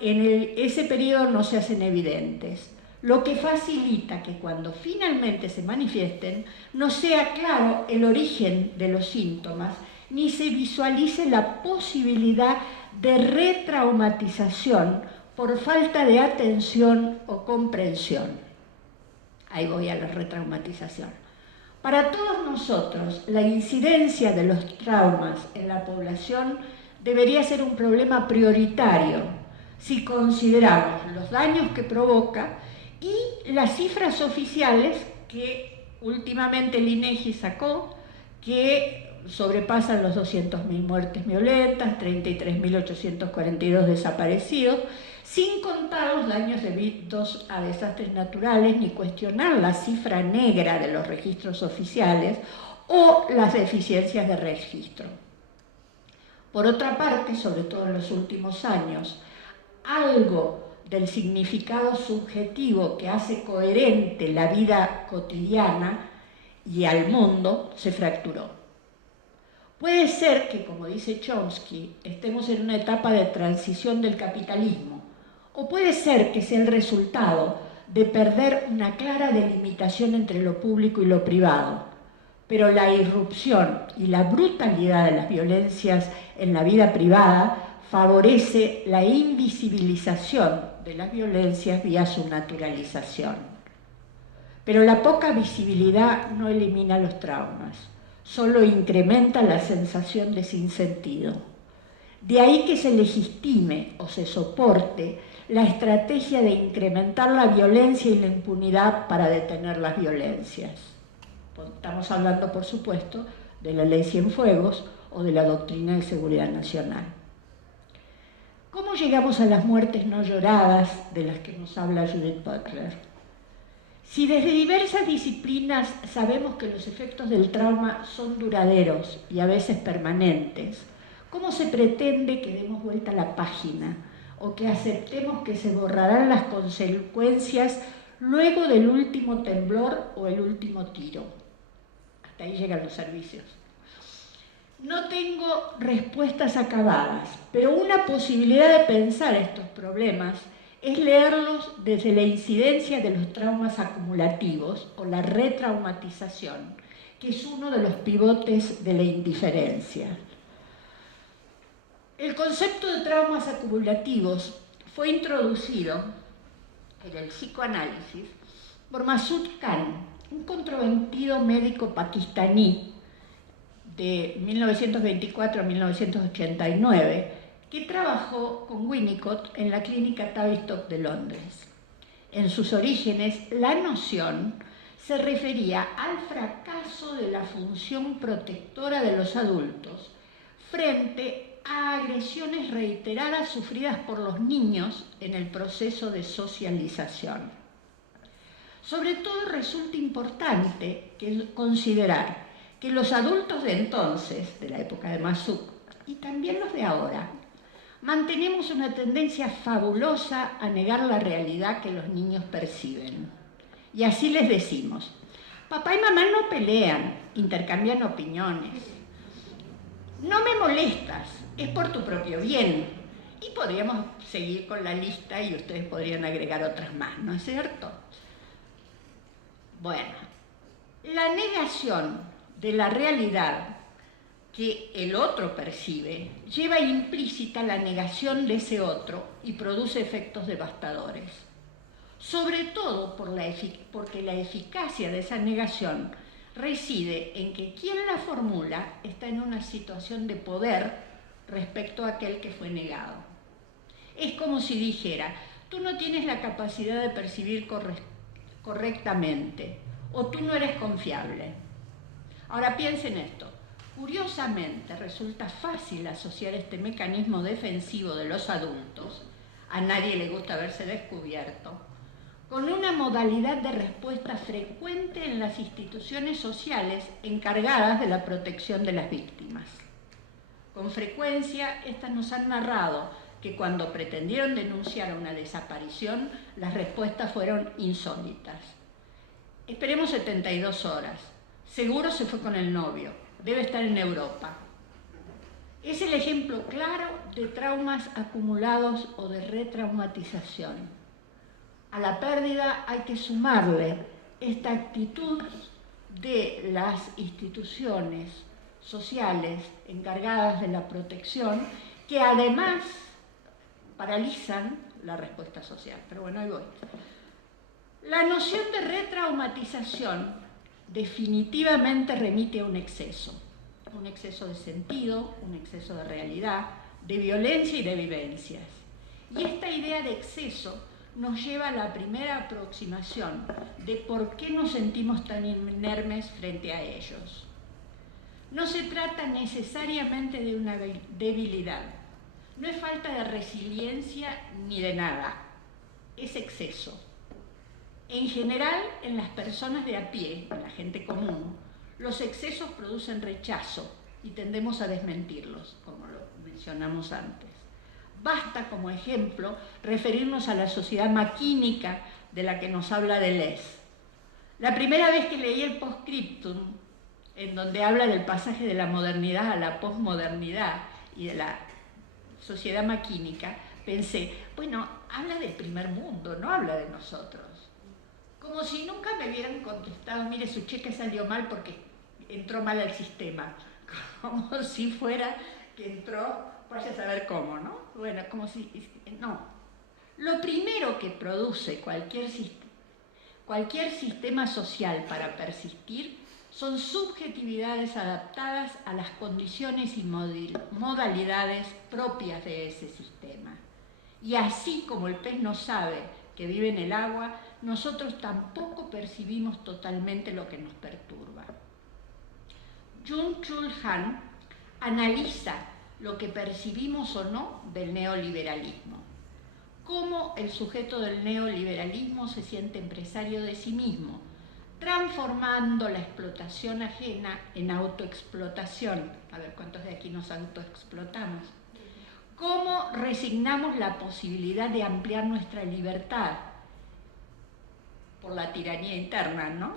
Ese periodo no se hacen evidentes, lo que facilita que cuando finalmente se manifiesten no sea claro el origen de los síntomas, ni se visualice la posibilidad de retraumatización por falta de atención o comprensión. Ahí voy a la retraumatización. Para todos nosotros, la incidencia de los traumas en la población debería ser un problema prioritario si consideramos los daños que provoca y las cifras oficiales que últimamente el INEGI sacó, que sobrepasan los 200.000 muertes violentas, 33.842 desaparecidos, sin contar los daños debidos a desastres naturales, ni cuestionar la cifra negra de los registros oficiales o las deficiencias de registro. Por otra parte, sobre todo en los últimos años, algo del significado subjetivo que hace coherente la vida cotidiana y al mundo se fracturó. Puede ser que, como dice Chomsky, estemos en una etapa de transición del capitalismo, o puede ser que sea el resultado de perder una clara delimitación entre lo público y lo privado, pero la irrupción y la brutalidad de las violencias en la vida privada favorece la invisibilización de las violencias vía su naturalización. Pero la poca visibilidad no elimina los traumas, solo incrementa la sensación de sinsentido. De ahí que se legitime o se soporte la estrategia de incrementar la violencia y la impunidad para detener las violencias. Estamos hablando, por supuesto, de la Ley Cienfuegos o de la Doctrina de Seguridad Nacional. ¿Cómo llegamos a las muertes no lloradas de las que nos habla Judith Butler? Si desde diversas disciplinas sabemos que los efectos del trauma son duraderos y a veces permanentes, ¿cómo se pretende que demos vuelta a la página o que aceptemos que se borrarán las consecuencias luego del último temblor o el último tiro? Hasta ahí llegan los servicios. No tengo respuestas acabadas, pero una posibilidad de pensar estos problemas es leerlos desde la incidencia de los traumas acumulativos o la retraumatización, que es uno de los pivotes de la indiferencia. El concepto de traumas acumulativos fue introducido en el psicoanálisis por Masood Khan, un controvertido médico pakistaní de 1924 a 1989, que trabajó con Winnicott en la clínica Tavistock de Londres. En sus orígenes, la noción se refería al fracaso de la función protectora de los adultos frente a agresiones reiteradas sufridas por los niños en el proceso de socialización. Sobre todo resulta importante considerar que los adultos de entonces, de la época de Masood, y también los de ahora, mantenemos una tendencia fabulosa a negar la realidad que los niños perciben. Y así les decimos: papá y mamá no pelean, intercambian opiniones. No me molestas, es por tu propio bien. Y podríamos seguir con la lista y ustedes podrían agregar otras más, ¿no es cierto? Bueno, la negación de la realidad que el otro percibe lleva implícita la negación de ese otro y produce efectos devastadores. Sobre todo porque la eficacia de esa negación reside en que quien la formula está en una situación de poder respecto a aquel que fue negado. Es como si dijera: tú no tienes la capacidad de percibir correctamente, o tú no eres confiable. Ahora piensen esto. Curiosamente, resulta fácil asociar este mecanismo defensivo de los adultos, a nadie le gusta verse descubierto, con una modalidad de respuesta frecuente en las instituciones sociales encargadas de la protección de las víctimas. Con frecuencia, estas nos han narrado que cuando pretendieron denunciar una desaparición, las respuestas fueron insólitas. Esperemos 72 horas. Seguro se fue con el novio. Debe estar en Europa. Es el ejemplo claro de traumas acumulados o de retraumatización. A la pérdida hay que sumarle esta actitud de las instituciones sociales encargadas de la protección, que además paralizan la respuesta social. Pero bueno, ahí voy. La noción de retraumatización definitivamente remite a un exceso de sentido, un exceso de realidad, de violencia y de vivencias. Y esta idea de exceso nos lleva a la primera aproximación de por qué nos sentimos tan inermes frente a ellos. No se trata necesariamente de una debilidad, no es falta de resiliencia ni de nada, es exceso. En general, en las personas de a pie, en la gente común, los excesos producen rechazo y tendemos a desmentirlos, como lo mencionamos antes. Basta, como ejemplo, referirnos a la sociedad maquínica de la que nos habla Deleuze. La primera vez que leí el Postscriptum, en donde habla del pasaje de la modernidad a la posmodernidad y de la sociedad maquínica, pensé, bueno, habla del primer mundo, no habla de nosotros. Como si nunca me hubieran contestado, mire, su cheque salió mal porque entró mal al sistema. Como si fuera que entró, vaya a saber cómo, ¿no? Bueno, como si... No. Lo primero que produce cualquier sistema social para persistir son subjetividades adaptadas a las condiciones y modalidades propias de ese sistema. Y así como el pez no sabe que vive en el agua, nosotros tampoco percibimos totalmente lo que nos perturba. Byung-Chul Han analiza lo que percibimos o no del neoliberalismo. Cómo el sujeto del neoliberalismo se siente empresario de sí mismo, transformando la explotación ajena en autoexplotación. A ver, ¿cuántos de aquí nos autoexplotamos? Cómo resignamos la posibilidad de ampliar nuestra libertad por la tiranía interna, ¿no?,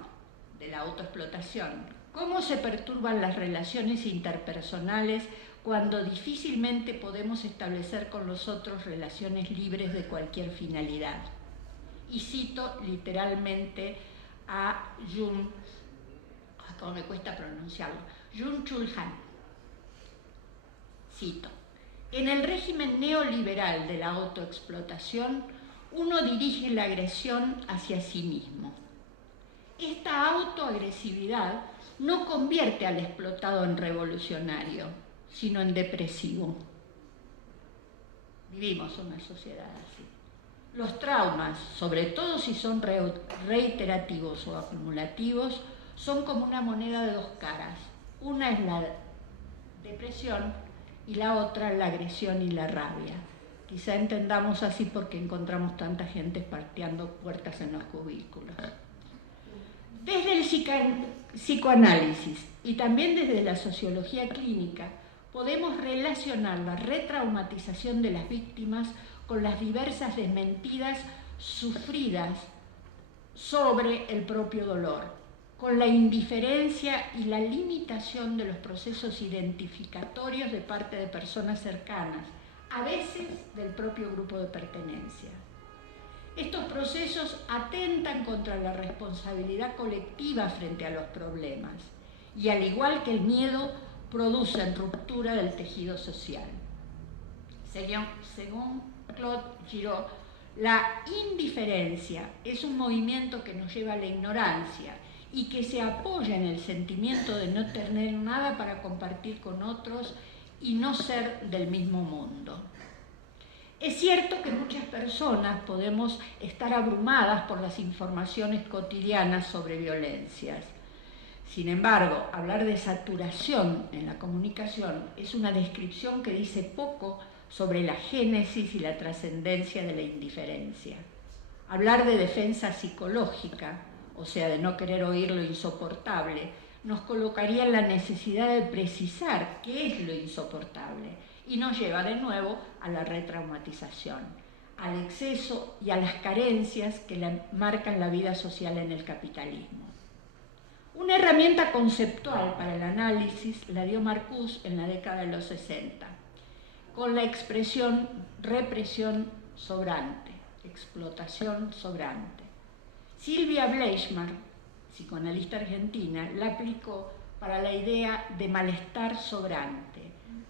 de la autoexplotación. Cómo se perturban las relaciones interpersonales cuando difícilmente podemos establecer con los otros relaciones libres de cualquier finalidad. Y cito literalmente a como me cuesta pronunciarlo, Byung-Chul Han. Cito: en el régimen neoliberal de la autoexplotación, uno dirige la agresión hacia sí mismo. Esta autoagresividad no convierte al explotado en revolucionario, sino en depresivo. Vivimos una sociedad así. Los traumas, sobre todo si son reiterativos o acumulativos, son como una moneda de dos caras. Una es la depresión y la otra la agresión y la rabia. Quizá entendamos así porque encontramos tanta gente pateando puertas en los cubículos. Desde el psicoanálisis y también desde la sociología clínica, podemos relacionar la retraumatización de las víctimas con las diversas desmentidas sufridas sobre el propio dolor, con la indiferencia y la limitación de los procesos identificatorios de parte de personas cercanas, a veces del propio grupo de pertenencia. Estos procesos atentan contra la responsabilidad colectiva frente a los problemas y, al igual que el miedo, producen ruptura del tejido social. Según Claude Giraud, la indiferencia es un movimiento que nos lleva a la ignorancia y que se apoya en el sentimiento de no tener nada para compartir con otros y no ser del mismo mundo. Es cierto que muchas personas podemos estar abrumadas por las informaciones cotidianas sobre violencias. Sin embargo, hablar de saturación en la comunicación es una descripción que dice poco sobre la génesis y la trascendencia de la indiferencia. Hablar de defensa psicológica, o sea, de no querer oír lo insoportable, nos colocaría en la necesidad de precisar qué es lo insoportable y nos lleva de nuevo a la retraumatización, al exceso y a las carencias que marcan la vida social en el capitalismo. Una herramienta conceptual para el análisis la dio Marcuse en la década de los 60, con la expresión represión sobrante, explotación sobrante. Silvia Bleichmar, psicoanalista argentina, la aplicó para la idea de malestar sobrante,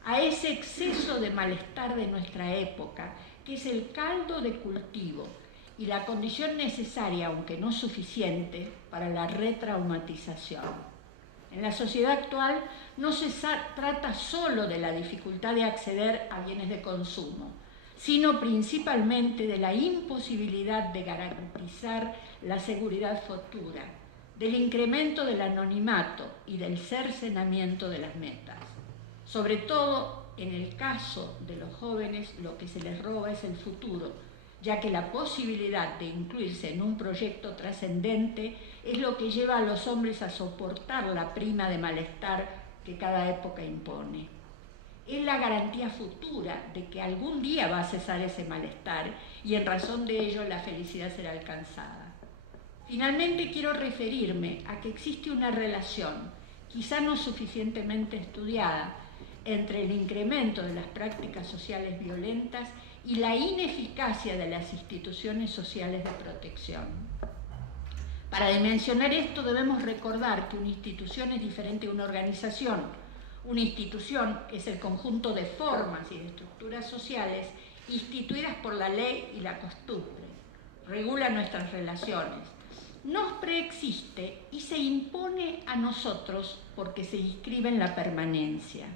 a ese exceso de malestar de nuestra época, que es el caldo de cultivo y la condición necesaria, aunque no suficiente, para la retraumatización. En la sociedad actual no se trata solo de la dificultad de acceder a bienes de consumo, sino principalmente de la imposibilidad de garantizar la seguridad futura, del incremento del anonimato y del cercenamiento de las metas. Sobre todo, en el caso de los jóvenes, lo que se les roba es el futuro, ya que la posibilidad de incluirse en un proyecto trascendente es lo que lleva a los hombres a soportar la prima de malestar que cada época impone. Es la garantía futura de que algún día va a cesar ese malestar y en razón de ello la felicidad será alcanzada. Finalmente quiero referirme a que existe una relación, quizá no suficientemente estudiada, entre el incremento de las prácticas sociales violentas y la ineficacia de las instituciones sociales de protección. Para dimensionar esto debemos recordar que una institución es diferente a una organización. Una institución es el conjunto de formas y de estructuras sociales instituidas por la ley y la costumbre. Regula nuestras relaciones. Nos preexiste y se impone a nosotros porque se inscribe en la permanencia.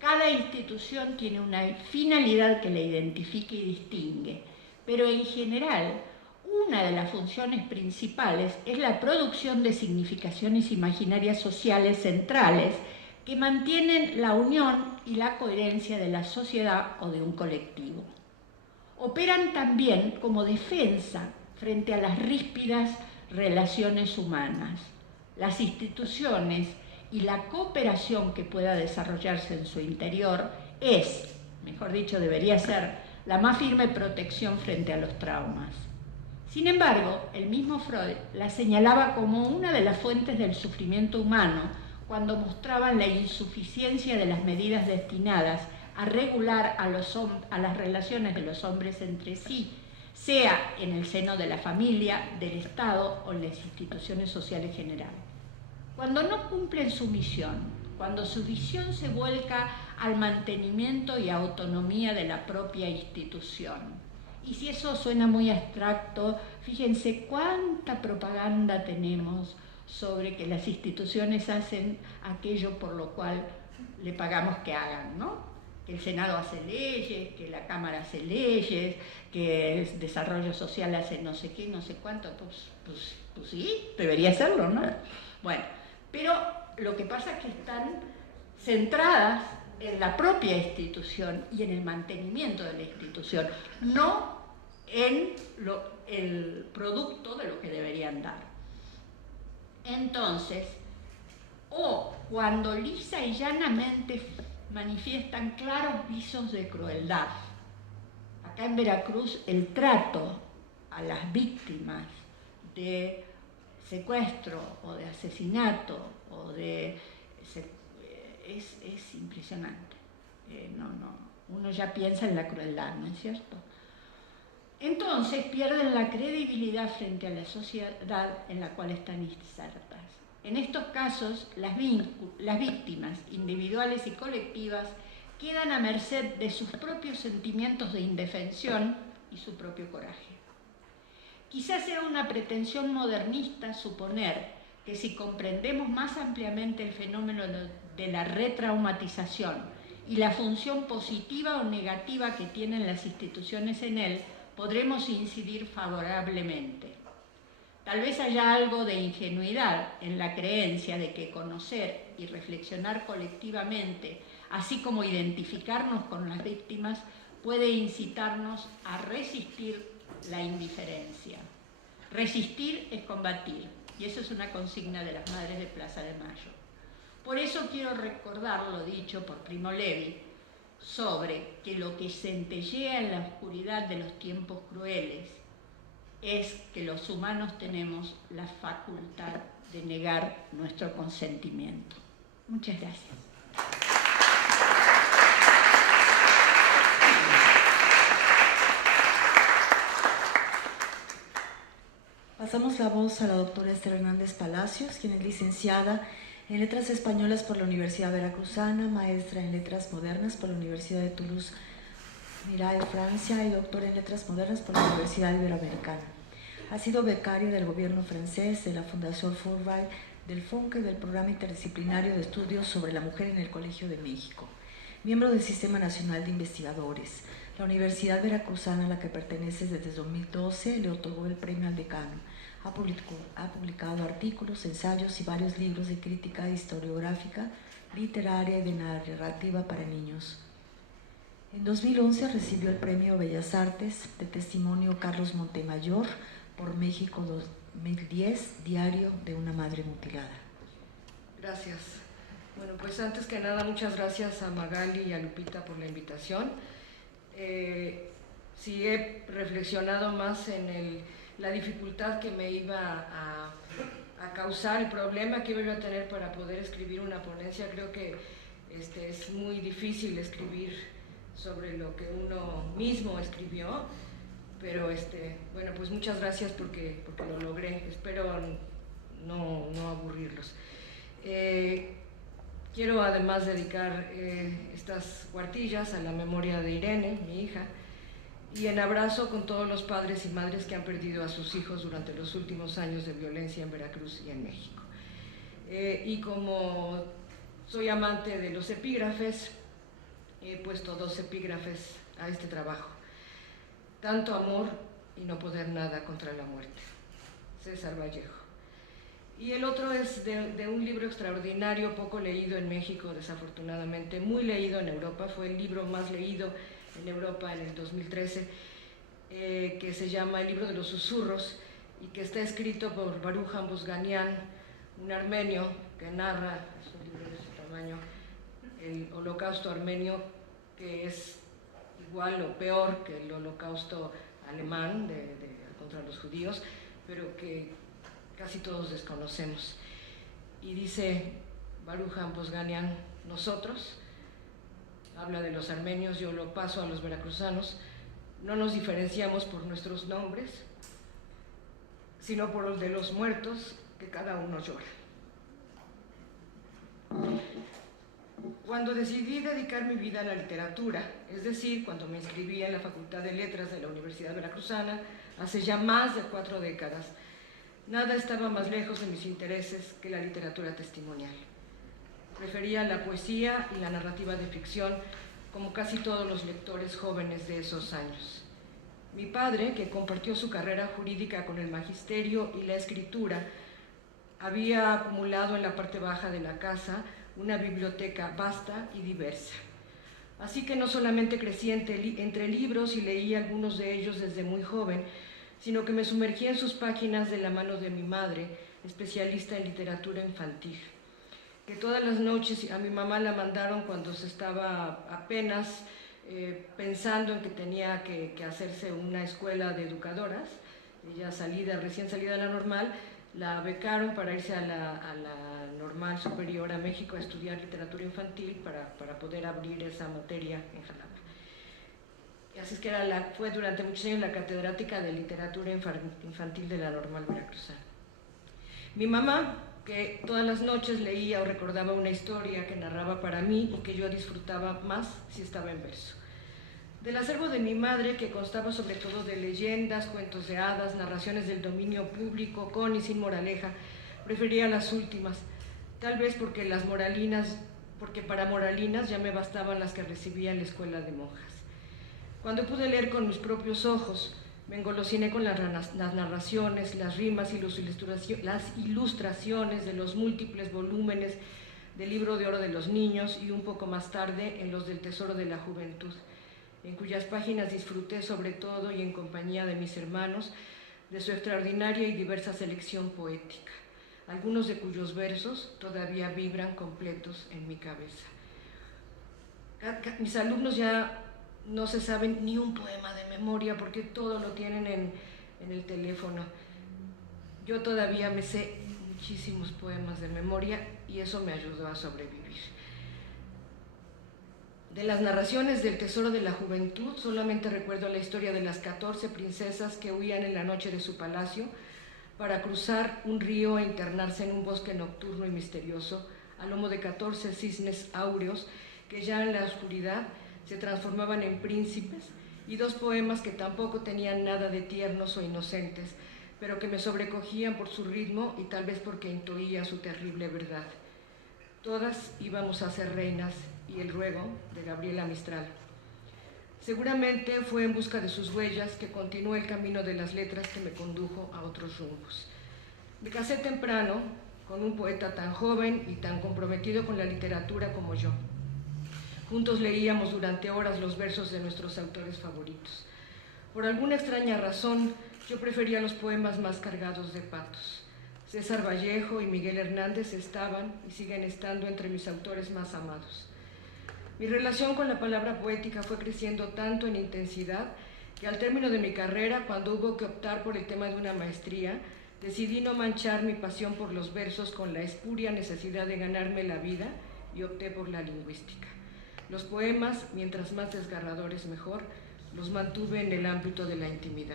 Cada institución tiene una finalidad que la identifique y distingue, pero en general, una de las funciones principales es la producción de significaciones imaginarias sociales centrales que mantienen la unión y la coherencia de la sociedad o de un colectivo. Operan también como defensa frente a las ríspidas relaciones humanas. Las instituciones y la cooperación que pueda desarrollarse en su interior es, mejor dicho, debería ser la más firme protección frente a los traumas. Sin embargo, el mismo Freud la señalaba como una de las fuentes del sufrimiento humano cuando mostraban la insuficiencia de las medidas destinadas a regular a las relaciones de los hombres entre sí, sea en el seno de la familia, del Estado o en las instituciones sociales generales. Cuando no cumplen su misión, cuando su visión se vuelca al mantenimiento y autonomía de la propia institución. Y si eso suena muy abstracto, fíjense cuánta propaganda tenemos sobre que las instituciones hacen aquello por lo cual le pagamos que hagan, ¿no? Que el Senado hace leyes, que la Cámara hace leyes, que el desarrollo social hace no sé qué, no sé cuánto. Pues sí, debería hacerlo, ¿no? Bueno. Pero lo que pasa es que están centradas en la propia institución y en el mantenimiento de la institución, no en el producto de lo que deberían dar. Entonces, cuando lisa y llanamente manifiestan claros visos de crueldad. Acá en Veracruz el trato a las víctimas de secuestro o de asesinato o es impresionante. Uno ya piensa en la crueldad, ¿no es cierto? Entonces pierden la credibilidad frente a la sociedad en la cual están insertas. En estos casos, las víctimas individuales y colectivas quedan a merced de sus propios sentimientos de indefensión y su propio coraje. Quizás sea una pretensión modernista suponer que si comprendemos más ampliamente el fenómeno de la retraumatización y la función positiva o negativa que tienen las instituciones en él, podremos incidir favorablemente. Tal vez haya algo de ingenuidad en la creencia de que conocer y reflexionar colectivamente, así como identificarnos con las víctimas, puede incitarnos a resistir la indiferencia. Resistir es combatir, y eso es una consigna de las Madres de Plaza de Mayo. Por eso quiero recordar lo dicho por Primo Levi sobre que lo que centellea en la oscuridad de los tiempos crueles es que los humanos tenemos la facultad de negar nuestro consentimiento. Muchas gracias. Pasamos la voz a la doctora Esther Hernández Palacios, quien es licenciada en Letras Españolas por la Universidad Veracruzana, maestra en Letras Modernas por la Universidad de Toulouse, Mirail, Francia, y doctora en Letras Modernas por la Universidad Iberoamericana. Ha sido becaria del gobierno francés, de la Fundación Fulbright, del FONCA y del Programa Interdisciplinario de Estudios sobre la Mujer en el Colegio de México. Miembro del Sistema Nacional de Investigadores. La Universidad Veracruzana, a la que pertenece desde 2012, le otorgó el premio al decano. Ha publicado artículos, ensayos y varios libros de crítica historiográfica, literaria y de narrativa para niños. En 2011 recibió el Premio Bellas Artes de Testimonio Carlos Montemayor por México 2010, Diario de una Madre Mutilada. Gracias. Bueno, pues antes que nada, muchas gracias a Magali y a Lupita por la invitación. Sí he reflexionado más en la dificultad que me iba a causar, el problema que iba a tener para poder escribir una ponencia. Creo que es muy difícil escribir sobre lo que uno mismo escribió, pero bueno, pues muchas gracias porque lo logré. Espero no aburrirlos. Quiero además dedicar estas cuartillas a la memoria de Irene, mi hija, y en abrazo con todos los padres y madres que han perdido a sus hijos durante los últimos años de violencia en Veracruz y en México. Y como soy amante de los epígrafes, he puesto 2 epígrafes a este trabajo. Tanto amor y no poder nada contra la muerte. César Vallejo. Y el otro es de un libro extraordinario, poco leído en México, desafortunadamente, muy leído en Europa. Fue el libro más leído en Europa en el 2013, que se llama El libro de los susurros, y que está escrito por Baruch Hambosganian, un armenio que narra, es un libro de ese tamaño, el holocausto armenio, que es igual o peor que el holocausto alemán contra los judíos, pero que casi todos desconocemos. Y dice Baruch Hambosganian, nosotros, habla de los armenios, yo lo paso a los veracruzanos, no nos diferenciamos por nuestros nombres, sino por los de los muertos que cada uno llora. Cuando decidí dedicar mi vida a la literatura, es decir, cuando me inscribí en la Facultad de Letras de la Universidad Veracruzana, hace ya más de 4 décadas, nada estaba más lejos de mis intereses que la literatura testimonial. Prefería la poesía y la narrativa de ficción, como casi todos los lectores jóvenes de esos años. Mi padre, que compartió su carrera jurídica con el magisterio y la escritura, había acumulado en la parte baja de la casa una biblioteca vasta y diversa. Así que no solamente crecí entre libros y leí algunos de ellos desde muy joven, sino que me sumergí en sus páginas de la mano de mi madre, especialista en literatura infantil, que todas las noches a mi mamá la mandaron cuando se estaba apenas pensando en que tenía que hacerse una escuela de educadoras. Ella recién salida de la normal, la becaron para irse a la normal superior a México a estudiar literatura infantil para poder abrir esa materia en Jalapa. Y así es que fue durante muchos años la catedrática de literatura infantil de la normal veracruzana. Mi mamá, que todas las noches leía o recordaba una historia que narraba para mí y que yo disfrutaba más si estaba en verso. Del acervo de mi madre, que constaba sobre todo de leyendas, cuentos de hadas, narraciones del dominio público, con y sin moraleja, prefería las últimas, tal vez porque para moralinas ya me bastaban las que recibía en la escuela de monjas. Cuando pude leer con mis propios ojos Me engolosiné con las narraciones, las rimas y las ilustraciones de los múltiples volúmenes del Libro de Oro de los Niños y un poco más tarde en los del Tesoro de la Juventud, en cuyas páginas disfruté sobre todo y en compañía de mis hermanos de su extraordinaria y diversa selección poética, algunos de cuyos versos todavía vibran completos en mi cabeza. Mis alumnos ya no se saben ni un poema de memoria porque todo lo tienen en el teléfono. Yo todavía me sé muchísimos poemas de memoria y eso me ayudó a sobrevivir. De las narraciones del Tesoro de la Juventud solamente recuerdo la historia de las 14 princesas que huían en la noche de su palacio para cruzar un río e internarse en un bosque nocturno y misterioso a lomo de 14 cisnes áureos que ya en la oscuridad se transformaban en príncipes, y 2 poemas que tampoco tenían nada de tiernos o inocentes, pero que me sobrecogían por su ritmo y tal vez porque intuía su terrible verdad. Todas íbamos a ser reinas y el ruego de Gabriela Mistral. Seguramente fue en busca de sus huellas que continué el camino de las letras que me condujo a otros rumbos. Me casé temprano con un poeta tan joven y tan comprometido con la literatura como yo. Juntos leíamos durante horas los versos de nuestros autores favoritos. Por alguna extraña razón, yo prefería los poemas más cargados de patos. César Vallejo y Miguel Hernández estaban y siguen estando entre mis autores más amados. Mi relación con la palabra poética fue creciendo tanto en intensidad que al término de mi carrera, cuando hubo que optar por el tema de una maestría, decidí no manchar mi pasión por los versos con la espuria necesidad de ganarme la vida y opté por la lingüística. Los poemas, mientras más desgarradores mejor, los mantuve en el ámbito de la intimidad.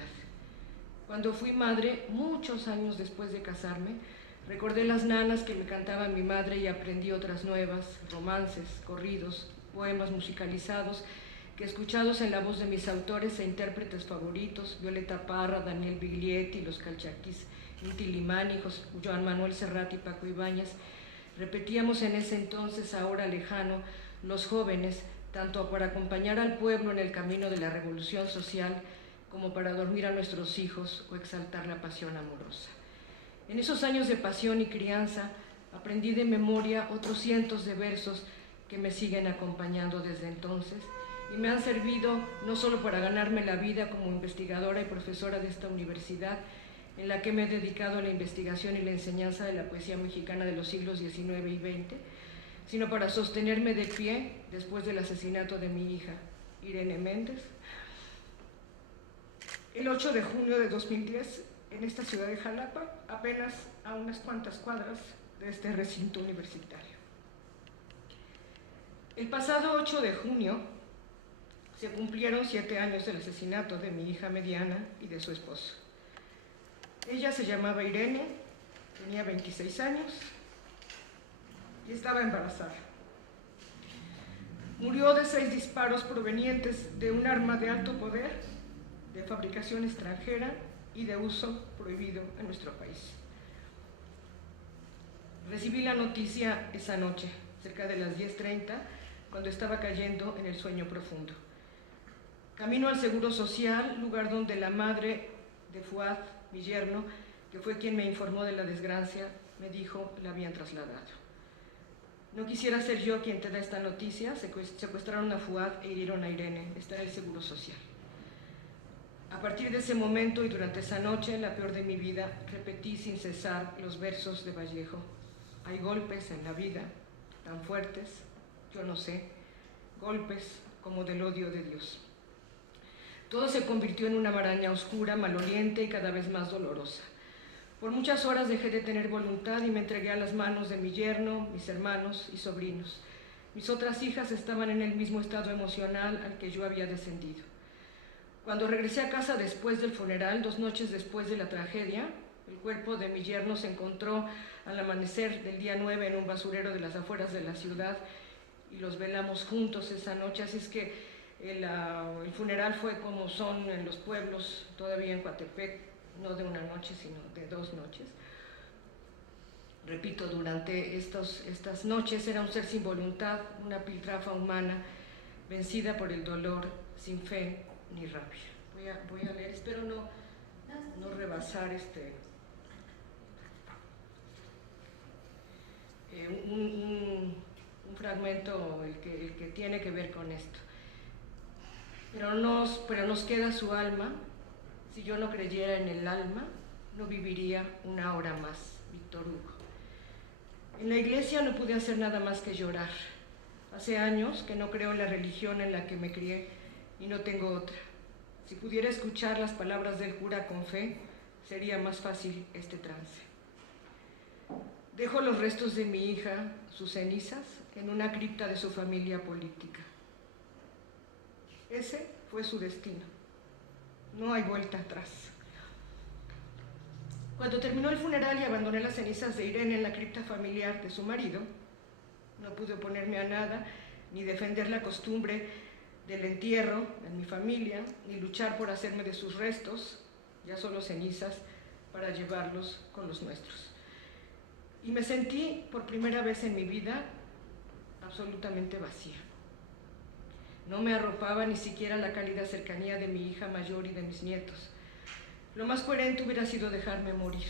Cuando fui madre, muchos años después de casarme, recordé las nanas que me cantaba mi madre y aprendí otras nuevas, romances, corridos, poemas musicalizados, que escuchados en la voz de mis autores e intérpretes favoritos, Violeta Parra, Daniel Biglietti, los Calchaquís, Inti Limani, Joan Manuel Serrat y Paco Ibáñez, repetíamos en ese entonces, ahora lejano, los jóvenes, tanto para acompañar al pueblo en el camino de la revolución social, como para dormir a nuestros hijos o exaltar la pasión amorosa. En esos años de pasión y crianza, aprendí de memoria otros cientos de versos que me siguen acompañando desde entonces y me han servido no solo para ganarme la vida como investigadora y profesora de esta universidad, en la que me he dedicado a la investigación y la enseñanza de la poesía mexicana de los siglos XIX y XX, sino para sostenerme de pie después del asesinato de mi hija, Irene Méndez, el 8 de junio de 2010, en esta ciudad de Jalapa, apenas a unas cuantas cuadras de este recinto universitario. El pasado 8 de junio se cumplieron 7 años del asesinato de mi hija mediana y de su esposo. Ella se llamaba Irene, tenía 26 años y estaba embarazada. Murió de 6 disparos provenientes de un arma de alto poder, de fabricación extranjera y de uso prohibido en nuestro país. Recibí la noticia esa noche, cerca de las 10:30, cuando estaba cayendo en el sueño profundo. Camino al Seguro Social, lugar donde la madre de Fuad, mi yerno, que fue quien me informó de la desgracia, me dijo la habían trasladado. No quisiera ser yo quien te da esta noticia, secuestraron a Fuad e hirieron a Irene, está en el Seguro Social. A partir de ese momento y durante esa noche, la peor de mi vida, repetí sin cesar los versos de Vallejo. Hay golpes en la vida tan fuertes, yo no sé, golpes como del odio de Dios. Todo se convirtió en una maraña oscura, maloliente y cada vez más dolorosa. Por muchas horas dejé de tener voluntad y me entregué a las manos de mi yerno, mis hermanos y sobrinos. Mis otras hijas estaban en el mismo estado emocional al que yo había descendido. Cuando regresé a casa después del funeral, 2 noches después de la tragedia, el cuerpo de mi yerno se encontró al amanecer del día 9 en un basurero de las afueras de la ciudad y los velamos juntos esa noche, así es que el funeral fue como son en los pueblos, todavía en Coatepec, no de una noche, sino de 2 noches. Repito, durante estas noches era un ser sin voluntad, una piltrafa humana, vencida por el dolor, sin fe ni rabia. voy a leer, espero no rebasar un fragmento el que tiene que ver con esto. Pero nos queda su alma. Si yo no creyera en el alma, no viviría una hora más. Víctor Hugo. En la iglesia no pude hacer nada más que llorar. Hace años que no creo en la religión en la que me crié y no tengo otra. Si pudiera escuchar las palabras del cura con fe, sería más fácil este trance. Dejo los restos de mi hija, sus cenizas, en una cripta de su familia política. Ese fue su destino. No hay vuelta atrás. Cuando terminó el funeral y abandoné las cenizas de Irene en la cripta familiar de su marido, no pude oponerme a nada, ni defender la costumbre del entierro en mi familia, ni luchar por hacerme de sus restos, ya solo cenizas, para llevarlos con los nuestros. Y me sentí por primera vez en mi vida absolutamente vacía. No me arropaba ni siquiera la cálida cercanía de mi hija mayor y de mis nietos. Lo más coherente hubiera sido dejarme morir.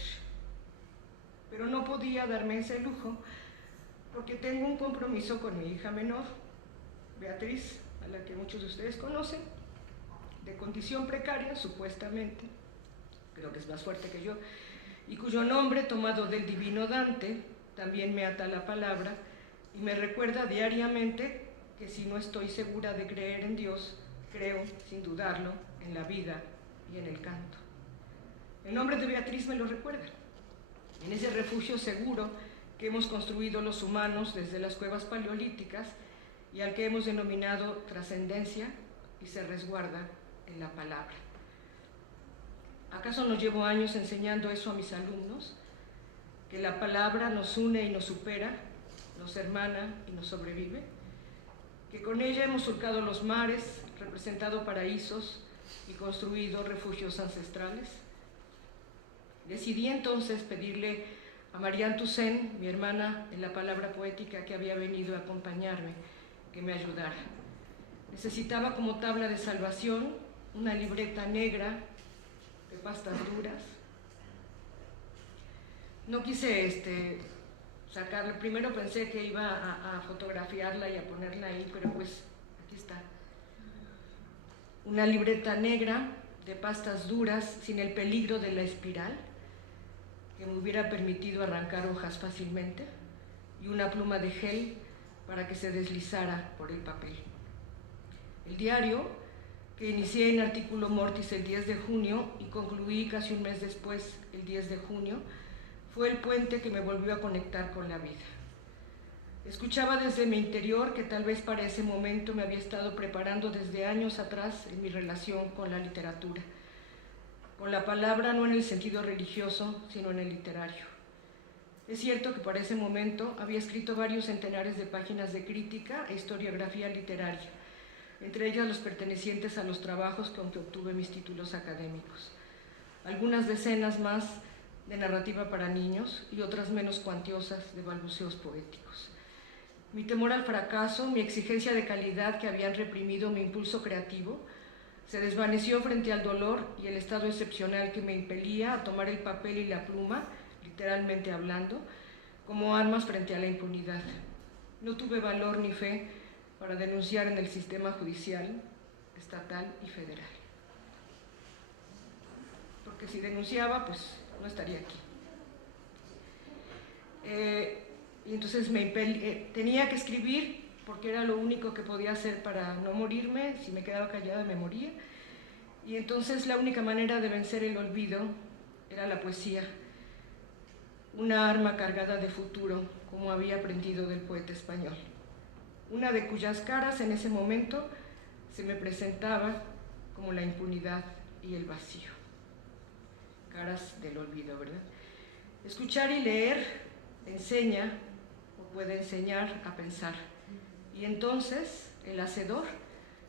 Pero no podía darme ese lujo porque tengo un compromiso con mi hija menor, Beatriz, a la que muchos de ustedes conocen, de condición precaria, supuestamente, creo que es más fuerte que yo, y cuyo nombre, tomado del divino Dante, también me ata la palabra y me recuerda diariamente que si no estoy segura de creer en Dios, creo, sin dudarlo, en la vida y en el canto. El nombre de Beatriz me lo recuerda. En ese refugio seguro que hemos construido los humanos desde las cuevas paleolíticas y al que hemos denominado trascendencia y se resguarda en la palabra. ¿Acaso no llevo años enseñando eso a mis alumnos? Que la palabra nos une y nos supera, nos hermana y nos sobrevive. Que con ella hemos surcado los mares, representado paraísos y construido refugios ancestrales. Decidí entonces pedirle a Marianne Toussaint, mi hermana en la palabra poética que había venido a acompañarme, que me ayudara. Necesitaba como tabla de salvación una libreta negra de pastas duras. No quise sacarla, primero pensé que iba a fotografiarla y a ponerla ahí, pero pues aquí está. Una libreta negra de pastas duras sin el peligro de la espiral, que me hubiera permitido arrancar hojas fácilmente, y una pluma de gel para que se deslizara por el papel. El diario, que inicié en artículo mortis el 10 de junio y concluí casi un mes después, el 10 de junio, fue el puente que me volvió a conectar con la vida. Escuchaba desde mi interior que tal vez para ese momento me había estado preparando desde años atrás en mi relación con la literatura, con la palabra no en el sentido religioso, sino en el literario. Es cierto que para ese momento había escrito varios centenares de páginas de crítica e historiografía literaria, entre ellas los pertenecientes a los trabajos con que obtuve mis títulos académicos. Algunas decenas más de narrativa para niños y otras menos cuantiosas de balbuceos poéticos. Mi temor al fracaso, mi exigencia de calidad que habían reprimido mi impulso creativo, se desvaneció frente al dolor y el estado excepcional que me impelía a tomar el papel y la pluma, literalmente hablando, como armas frente a la impunidad. No tuve valor ni fe para denunciar en el sistema judicial, estatal y federal. Porque si denunciaba, pues no estaría aquí. Y entonces tenía que escribir porque era lo único que podía hacer para no morirme. Si me quedaba callada me moría. Y entonces la única manera de vencer el olvido era la poesía, una arma cargada de futuro, como había aprendido del poeta español. Una de cuyas caras en ese momento se me presentaba como la impunidad y el vacío. Caras del olvido, ¿verdad? Escuchar y leer enseña o puede enseñar a pensar. Y entonces, el hacedor,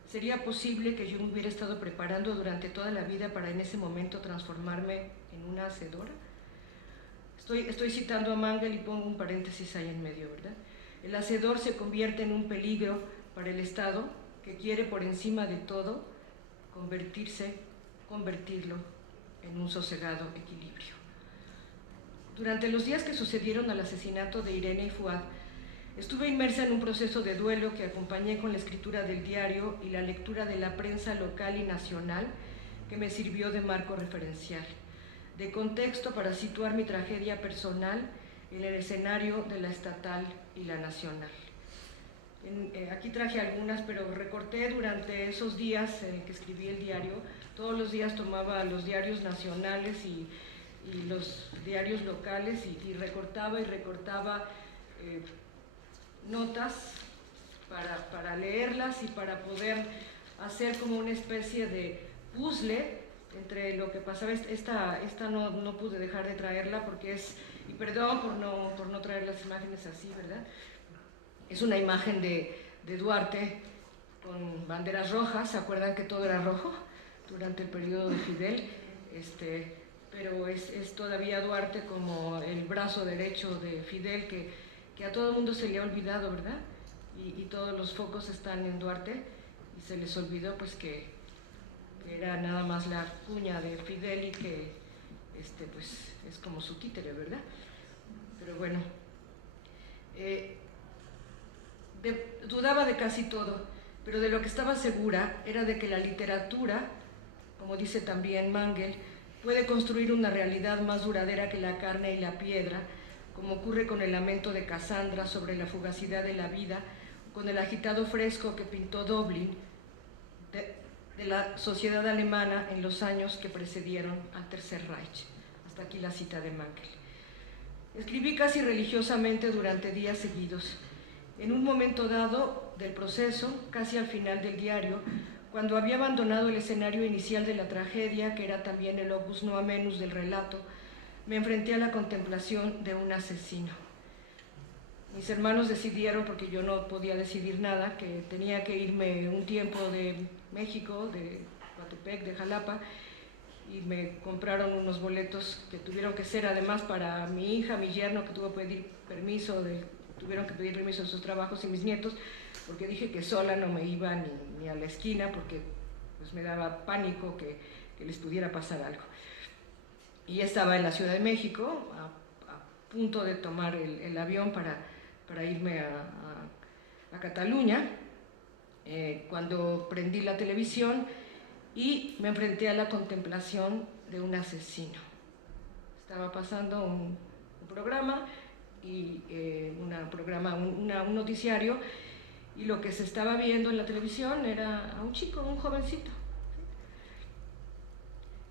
¿sería posible que yo me hubiera estado preparando durante toda la vida para en ese momento transformarme en una hacedora? Estoy citando a Mangel y pongo un paréntesis ahí en medio, ¿verdad? El hacedor se convierte en un peligro para el Estado que quiere por encima de todo convertirse convertirlo en un sosegado equilibrio. Durante los días que sucedieron al asesinato de Irene y Fuad, estuve inmersa en un proceso de duelo que acompañé con la escritura del diario y la lectura de la prensa local y nacional, que me sirvió de marco referencial, de contexto para situar mi tragedia personal en el escenario de la estatal y la nacional. Aquí traje algunas, pero recorté durante esos días que escribí el diario. Todos los días tomaba los diarios nacionales y los diarios locales y recortaba notas para leerlas y para poder hacer como una especie de puzzle entre lo que pasaba. Esta no pude dejar de traerla porque y perdón por no traer las imágenes así, ¿verdad? Es una imagen de Duarte con banderas rojas. ¿Se acuerdan que todo era rojo durante el periodo de Fidel? Pero es todavía Duarte como el brazo derecho de Fidel, que a todo el mundo se le ha olvidado, ¿verdad? Y todos los focos están en Duarte, y se les olvidó pues que era nada más la cuña de Fidel y que pues es como su títere, ¿verdad? Pero bueno, dudaba de casi todo, pero de lo que estaba segura era de que la literatura, como dice también Mangel, puede construir una realidad más duradera que la carne y la piedra, como ocurre con el lamento de Cassandra sobre la fugacidad de la vida, con el agitado fresco que pintó Döblin de la sociedad alemana en los años que precedieron al Tercer Reich. Hasta aquí la cita de Mangel. Escribí casi religiosamente durante días seguidos. En un momento dado del proceso, casi al final del diario, cuando había abandonado el escenario inicial de la tragedia, que era también el opus no amenus del relato, me enfrenté a la contemplación de un asesino. Mis hermanos decidieron, porque yo no podía decidir nada, que tenía que irme un tiempo de México, de Coatepec, de Jalapa, y me compraron unos boletos que tuvieron que ser además para mi hija, mi yerno, que tuvo que pedir permiso, tuvieron que pedir permiso de sus trabajos, y mis nietos, porque dije que sola no me iba ni a la esquina, porque pues me daba pánico que les pudiera pasar algo. Y estaba en la Ciudad de México, a punto de tomar el avión para irme a Cataluña, cuando prendí la televisión y me enfrenté a la contemplación de un asesino. Estaba pasando un programa, un noticiario, y lo que se estaba viendo en la televisión era a un chico, un jovencito.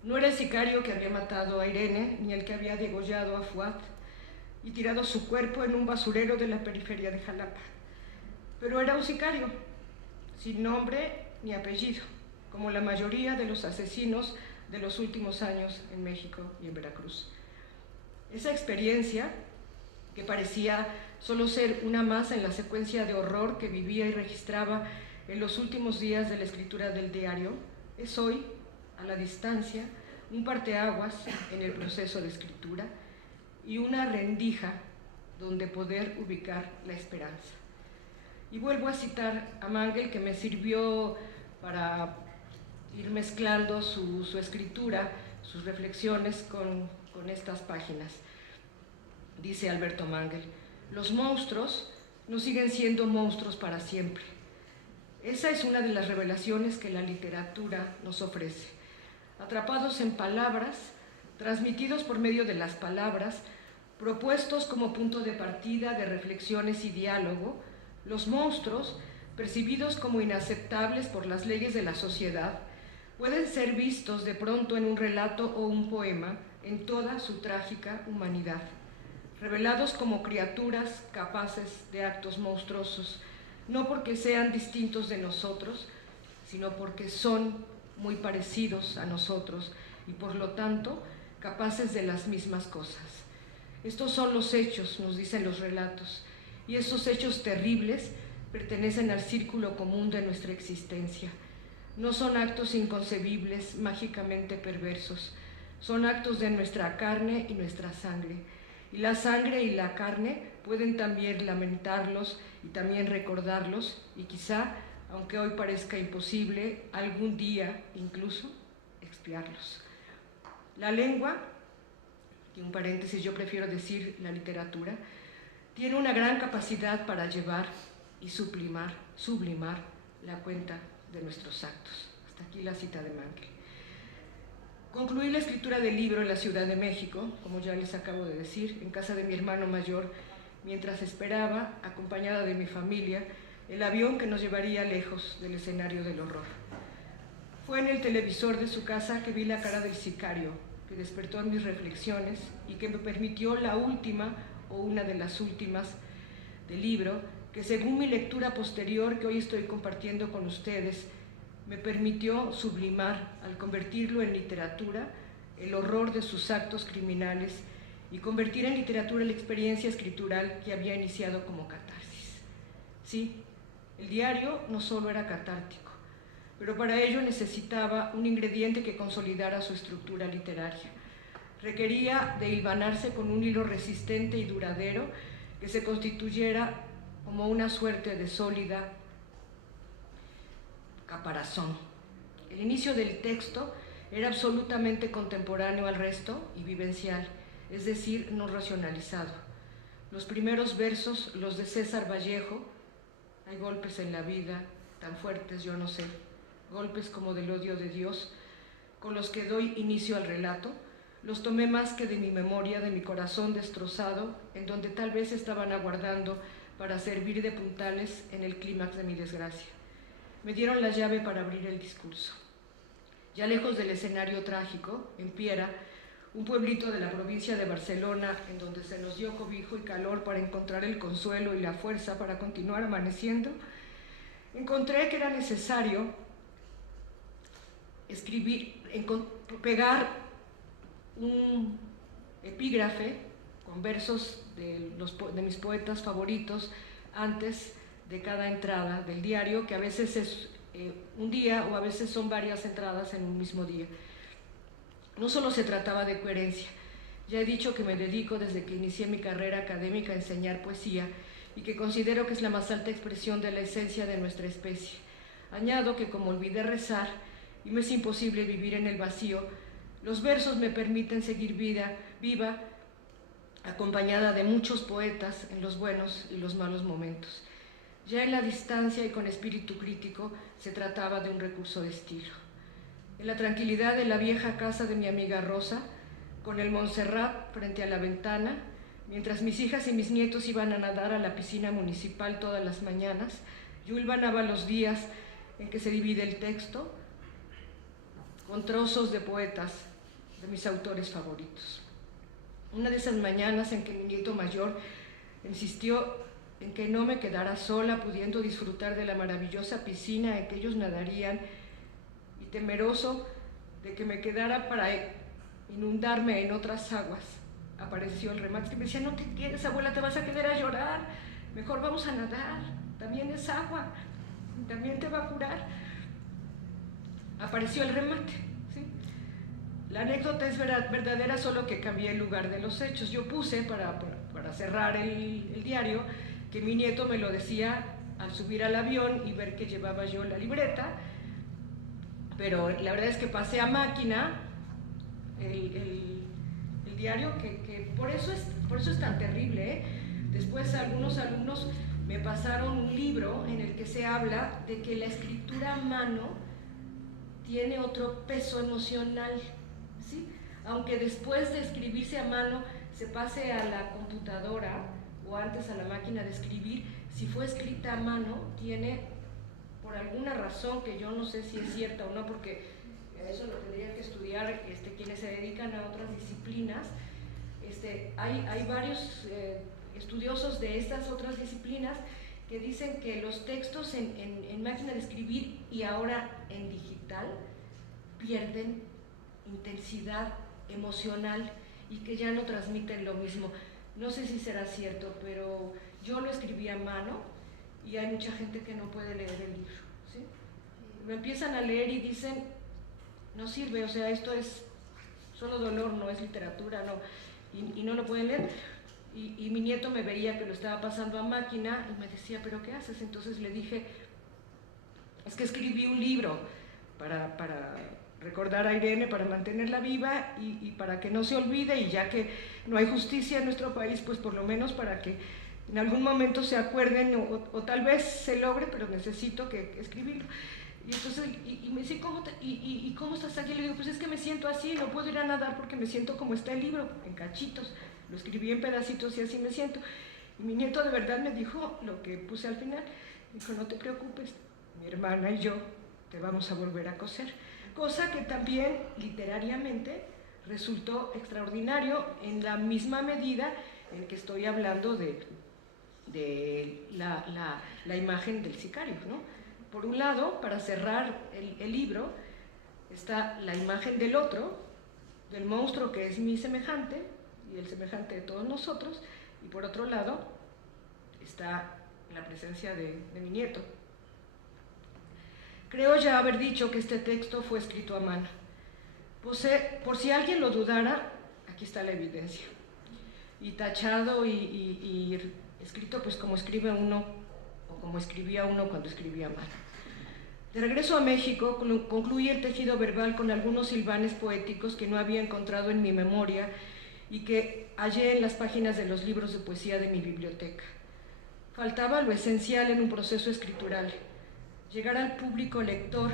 No era el sicario que había matado a Irene, ni el que había degollado a Fuad y tirado su cuerpo en un basurero de la periferia de Jalapa, pero era un sicario, sin nombre ni apellido, como la mayoría de los asesinos de los últimos años en México y en Veracruz. Esa experiencia, que parecía solo ser una más en la secuencia de horror que vivía y registraba en los últimos días de la escritura del diario, es hoy, a la distancia, un parteaguas en el proceso de escritura y una rendija donde poder ubicar la esperanza. Y vuelvo a citar a Mangel, que me sirvió para ir mezclando su escritura, sus reflexiones con estas páginas. Dice Alberto Mangel: los monstruos no siguen siendo monstruos para siempre. Esa es una de las revelaciones que la literatura nos ofrece. Atrapados en palabras, transmitidos por medio de las palabras, propuestos como punto de partida de reflexiones y diálogo, los monstruos, percibidos como inaceptables por las leyes de la sociedad, pueden ser vistos de pronto en un relato o un poema en toda su trágica humanidad, revelados como criaturas capaces de actos monstruosos, no porque sean distintos de nosotros, sino porque son muy parecidos a nosotros y por lo tanto capaces de las mismas cosas. Estos son los hechos, nos dicen los relatos, y esos hechos terribles pertenecen al círculo común de nuestra existencia. No son actos inconcebibles, mágicamente perversos, son actos de nuestra carne y nuestra sangre. Y la sangre y la carne pueden también lamentarlos y también recordarlos, y quizá, aunque hoy parezca imposible, algún día incluso espiarlos. La lengua, y un paréntesis, yo prefiero decir la literatura, tiene una gran capacidad para llevar y sublimar la cuenta de nuestros actos. Hasta aquí la cita de Mankel. Concluí la escritura del libro en la Ciudad de México, como ya les acabo de decir, en casa de mi hermano mayor, mientras esperaba, acompañada de mi familia, el avión que nos llevaría lejos del escenario del horror. Fue en el televisor de su casa que vi la cara del sicario, que despertó en mis reflexiones y que me permitió la última o una de las últimas del libro, que según mi lectura posterior que hoy estoy compartiendo con ustedes, me permitió sublimar, al convertirlo en literatura, el horror de sus actos criminales y convertir en literatura la experiencia escritural que había iniciado como catarsis. Sí, el diario no solo era catártico, pero para ello necesitaba un ingrediente que consolidara su estructura literaria. Requería de hilvanarse con un hilo resistente y duradero que se constituyera como una suerte de sólida caparazón. El inicio del texto era absolutamente contemporáneo al resto y vivencial, es decir, no racionalizado. Los primeros versos, los de César Vallejo: hay golpes en la vida tan fuertes, yo no sé, golpes como del odio de Dios, con los que doy inicio al relato, los tomé más que de mi memoria, de mi corazón destrozado, en donde tal vez estaban aguardando para servir de puntales en el clímax de mi desgracia. Me dieron la llave para abrir el discurso. Ya lejos del escenario trágico, en Piera, un pueblito de la provincia de Barcelona, en donde se nos dio cobijo y calor para encontrar el consuelo y la fuerza para continuar amaneciendo, encontré que era necesario pegar un epígrafe con versos de mis poetas favoritos antes de cada entrada del diario, que a veces es un día o a veces son varias entradas en un mismo día. No solo se trataba de coherencia. Ya he dicho que me dedico desde que inicié mi carrera académica a enseñar poesía y que considero que es la más alta expresión de la esencia de nuestra especie. Añado que como olvidé rezar y me es imposible vivir en el vacío, los versos me permiten seguir viva, acompañada de muchos poetas en los buenos y los malos momentos. Ya en la distancia y con espíritu crítico se trataba de un recurso de estilo. En la tranquilidad de la vieja casa de mi amiga Rosa, con el Montserrat frente a la ventana, mientras mis hijas y mis nietos iban a nadar a la piscina municipal todas las mañanas, yo hilvanaba los días en que se divide el texto con trozos de poetas de mis autores favoritos. Una de esas mañanas en que mi nieto mayor insistió en que no me quedara sola, pudiendo disfrutar de la maravillosa piscina en que ellos nadarían, y temeroso de que me quedara para inundarme en otras aguas, apareció el remate que me decía: no te quedes, abuela, te vas a quedar a llorar, mejor vamos a nadar, también es agua, también te va a curar. Apareció el remate, ¿sí? La anécdota es verdadera, solo que cambié el lugar de los hechos. Yo puse, para cerrar el diario, que mi nieto me lo decía al subir al avión y ver que llevaba yo la libreta, pero la verdad es que pasé a máquina el diario, que por eso es tan terrible, ¿eh? Después algunos alumnos me pasaron un libro en el que se habla de que la escritura a mano tiene otro peso emocional, ¿sí? Aunque después de escribirse a mano se pase a la computadora o antes a la máquina de escribir, si fue escrita a mano tiene, por alguna razón que yo no sé si es cierta o no, porque eso lo tendrían que estudiar quienes se dedican a otras disciplinas. Hay varios estudiosos de estas otras disciplinas que dicen que los textos en máquina de escribir y ahora en digital pierden intensidad emocional y que ya no transmiten lo mismo. No sé si será cierto, pero yo lo escribí a mano y hay mucha gente que no puede leer el libro, ¿sí? Lo empiezan a leer y dicen: no sirve, o sea, esto es solo dolor, no es literatura, no, y no lo pueden leer. Y mi nieto me veía que lo estaba pasando a máquina y me decía: ¿pero qué haces? Entonces le dije: es que escribí un libro para recordar a Irene para mantenerla viva y para que no se olvide, y ya que no hay justicia en nuestro país, pues por lo menos para que en algún momento se acuerden o tal vez se logre, pero necesito que escribirlo. Y entonces, y me dice, ¿cómo estás aquí? Le digo, pues es que me siento así, no puedo ir a nadar porque me siento como está el libro, en cachitos. Lo escribí en pedacitos y así me siento. Y mi nieto de verdad me dijo lo que puse al final. Dijo, no te preocupes, mi hermana y yo te vamos a volver a coser. Cosa que también literariamente resultó extraordinario en la misma medida en que estoy hablando de la imagen del sicario, ¿no? Por un lado, para cerrar el libro, está la imagen del otro, del monstruo que es mi semejante y el semejante de todos nosotros, y por otro lado está la presencia de mi nieto. Creo ya haber dicho que este texto fue escrito a mano. Por si alguien lo dudara, aquí está la evidencia. Y tachado y escrito pues como escribe uno, o como escribía uno cuando escribía a mano. De regreso a México, concluí el tejido verbal con algunos silvanes poéticos que no había encontrado en mi memoria y que hallé en las páginas de los libros de poesía de mi biblioteca. Faltaba lo esencial en un proceso escritural, llegar al público lector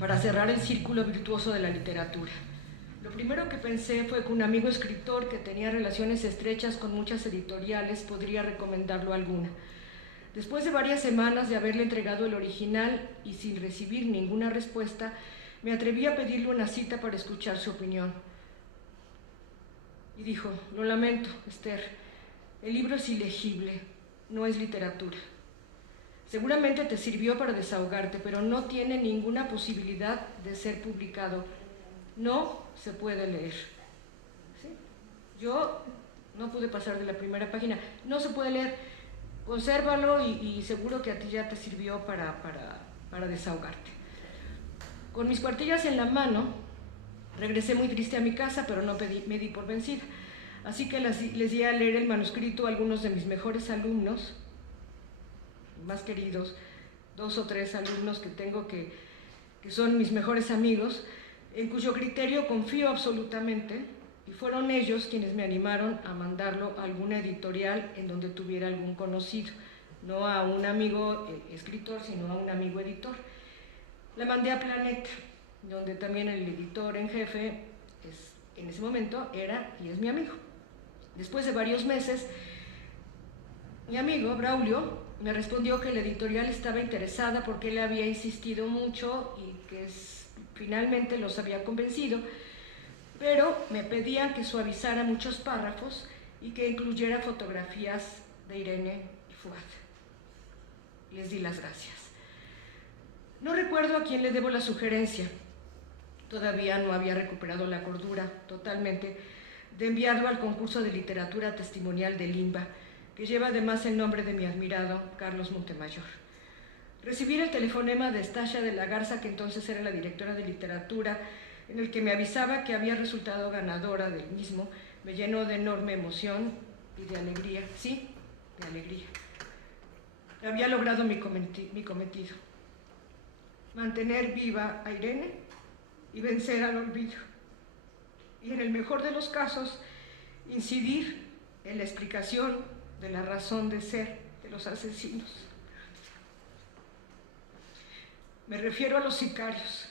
para cerrar el círculo virtuoso de la literatura. Lo primero que pensé fue que un amigo escritor que tenía relaciones estrechas con muchas editoriales podría recomendarlo a alguna. Después de varias semanas de haberle entregado el original y sin recibir ninguna respuesta, me atreví a pedirle una cita para escuchar su opinión. Y dijo, lo lamento, Esther, el libro es ilegible, no es literatura. Seguramente te sirvió para desahogarte, pero no tiene ninguna posibilidad de ser publicado. No se puede leer. ¿Sí? Yo no pude pasar de la primera página. No se puede leer. Consérvalo y seguro que a ti ya te sirvió para desahogarte. Con mis cuartillas en la mano, regresé muy triste a mi casa, pero no me di por vencida. Así que les di a leer el manuscrito a algunos de mis mejores alumnos, más queridos, 2 o 3 alumnos que tengo que son mis mejores amigos, en cuyo criterio confío absolutamente, y fueron ellos quienes me animaron a mandarlo a alguna editorial en donde tuviera algún conocido, no a un amigo escritor, sino a un amigo editor. La mandé a Planeta, donde también el editor en jefe en ese momento era y es mi amigo. Después de varios meses, mi amigo Braulio me respondió que la editorial estaba interesada porque él había insistido mucho y que finalmente los había convencido, pero me pedían que suavizara muchos párrafos y que incluyera fotografías de Irene y Fuad. Les di las gracias. No recuerdo a quién le debo la sugerencia. Todavía no había recuperado la cordura totalmente de enviarlo al concurso de literatura testimonial de Limba, que lleva además el nombre de mi admirado Carlos Montemayor. Recibí el telefonema de Stasia de la Garza, que entonces era la directora de literatura, en el que me avisaba que había resultado ganadora del mismo, me llenó de enorme emoción y de alegría, sí, de alegría. Había logrado mi cometido, mantener viva a Irene y vencer al olvido. Y en el mejor de los casos, incidir en la explicación de la razón de ser de los asesinos. Me refiero a los sicarios,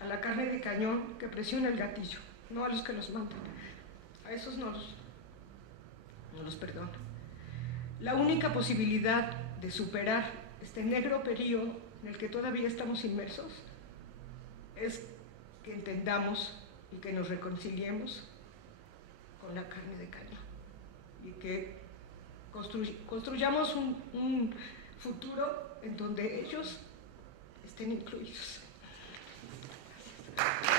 a la carne de cañón que presiona el gatillo, no a los que los matan. A esos no los perdono. La única posibilidad de superar este negro periodo en el que todavía estamos inmersos es que entendamos y que nos reconciliemos con la carne de cañón y que construyamos un futuro en donde ellos estén incluidos. Gracias.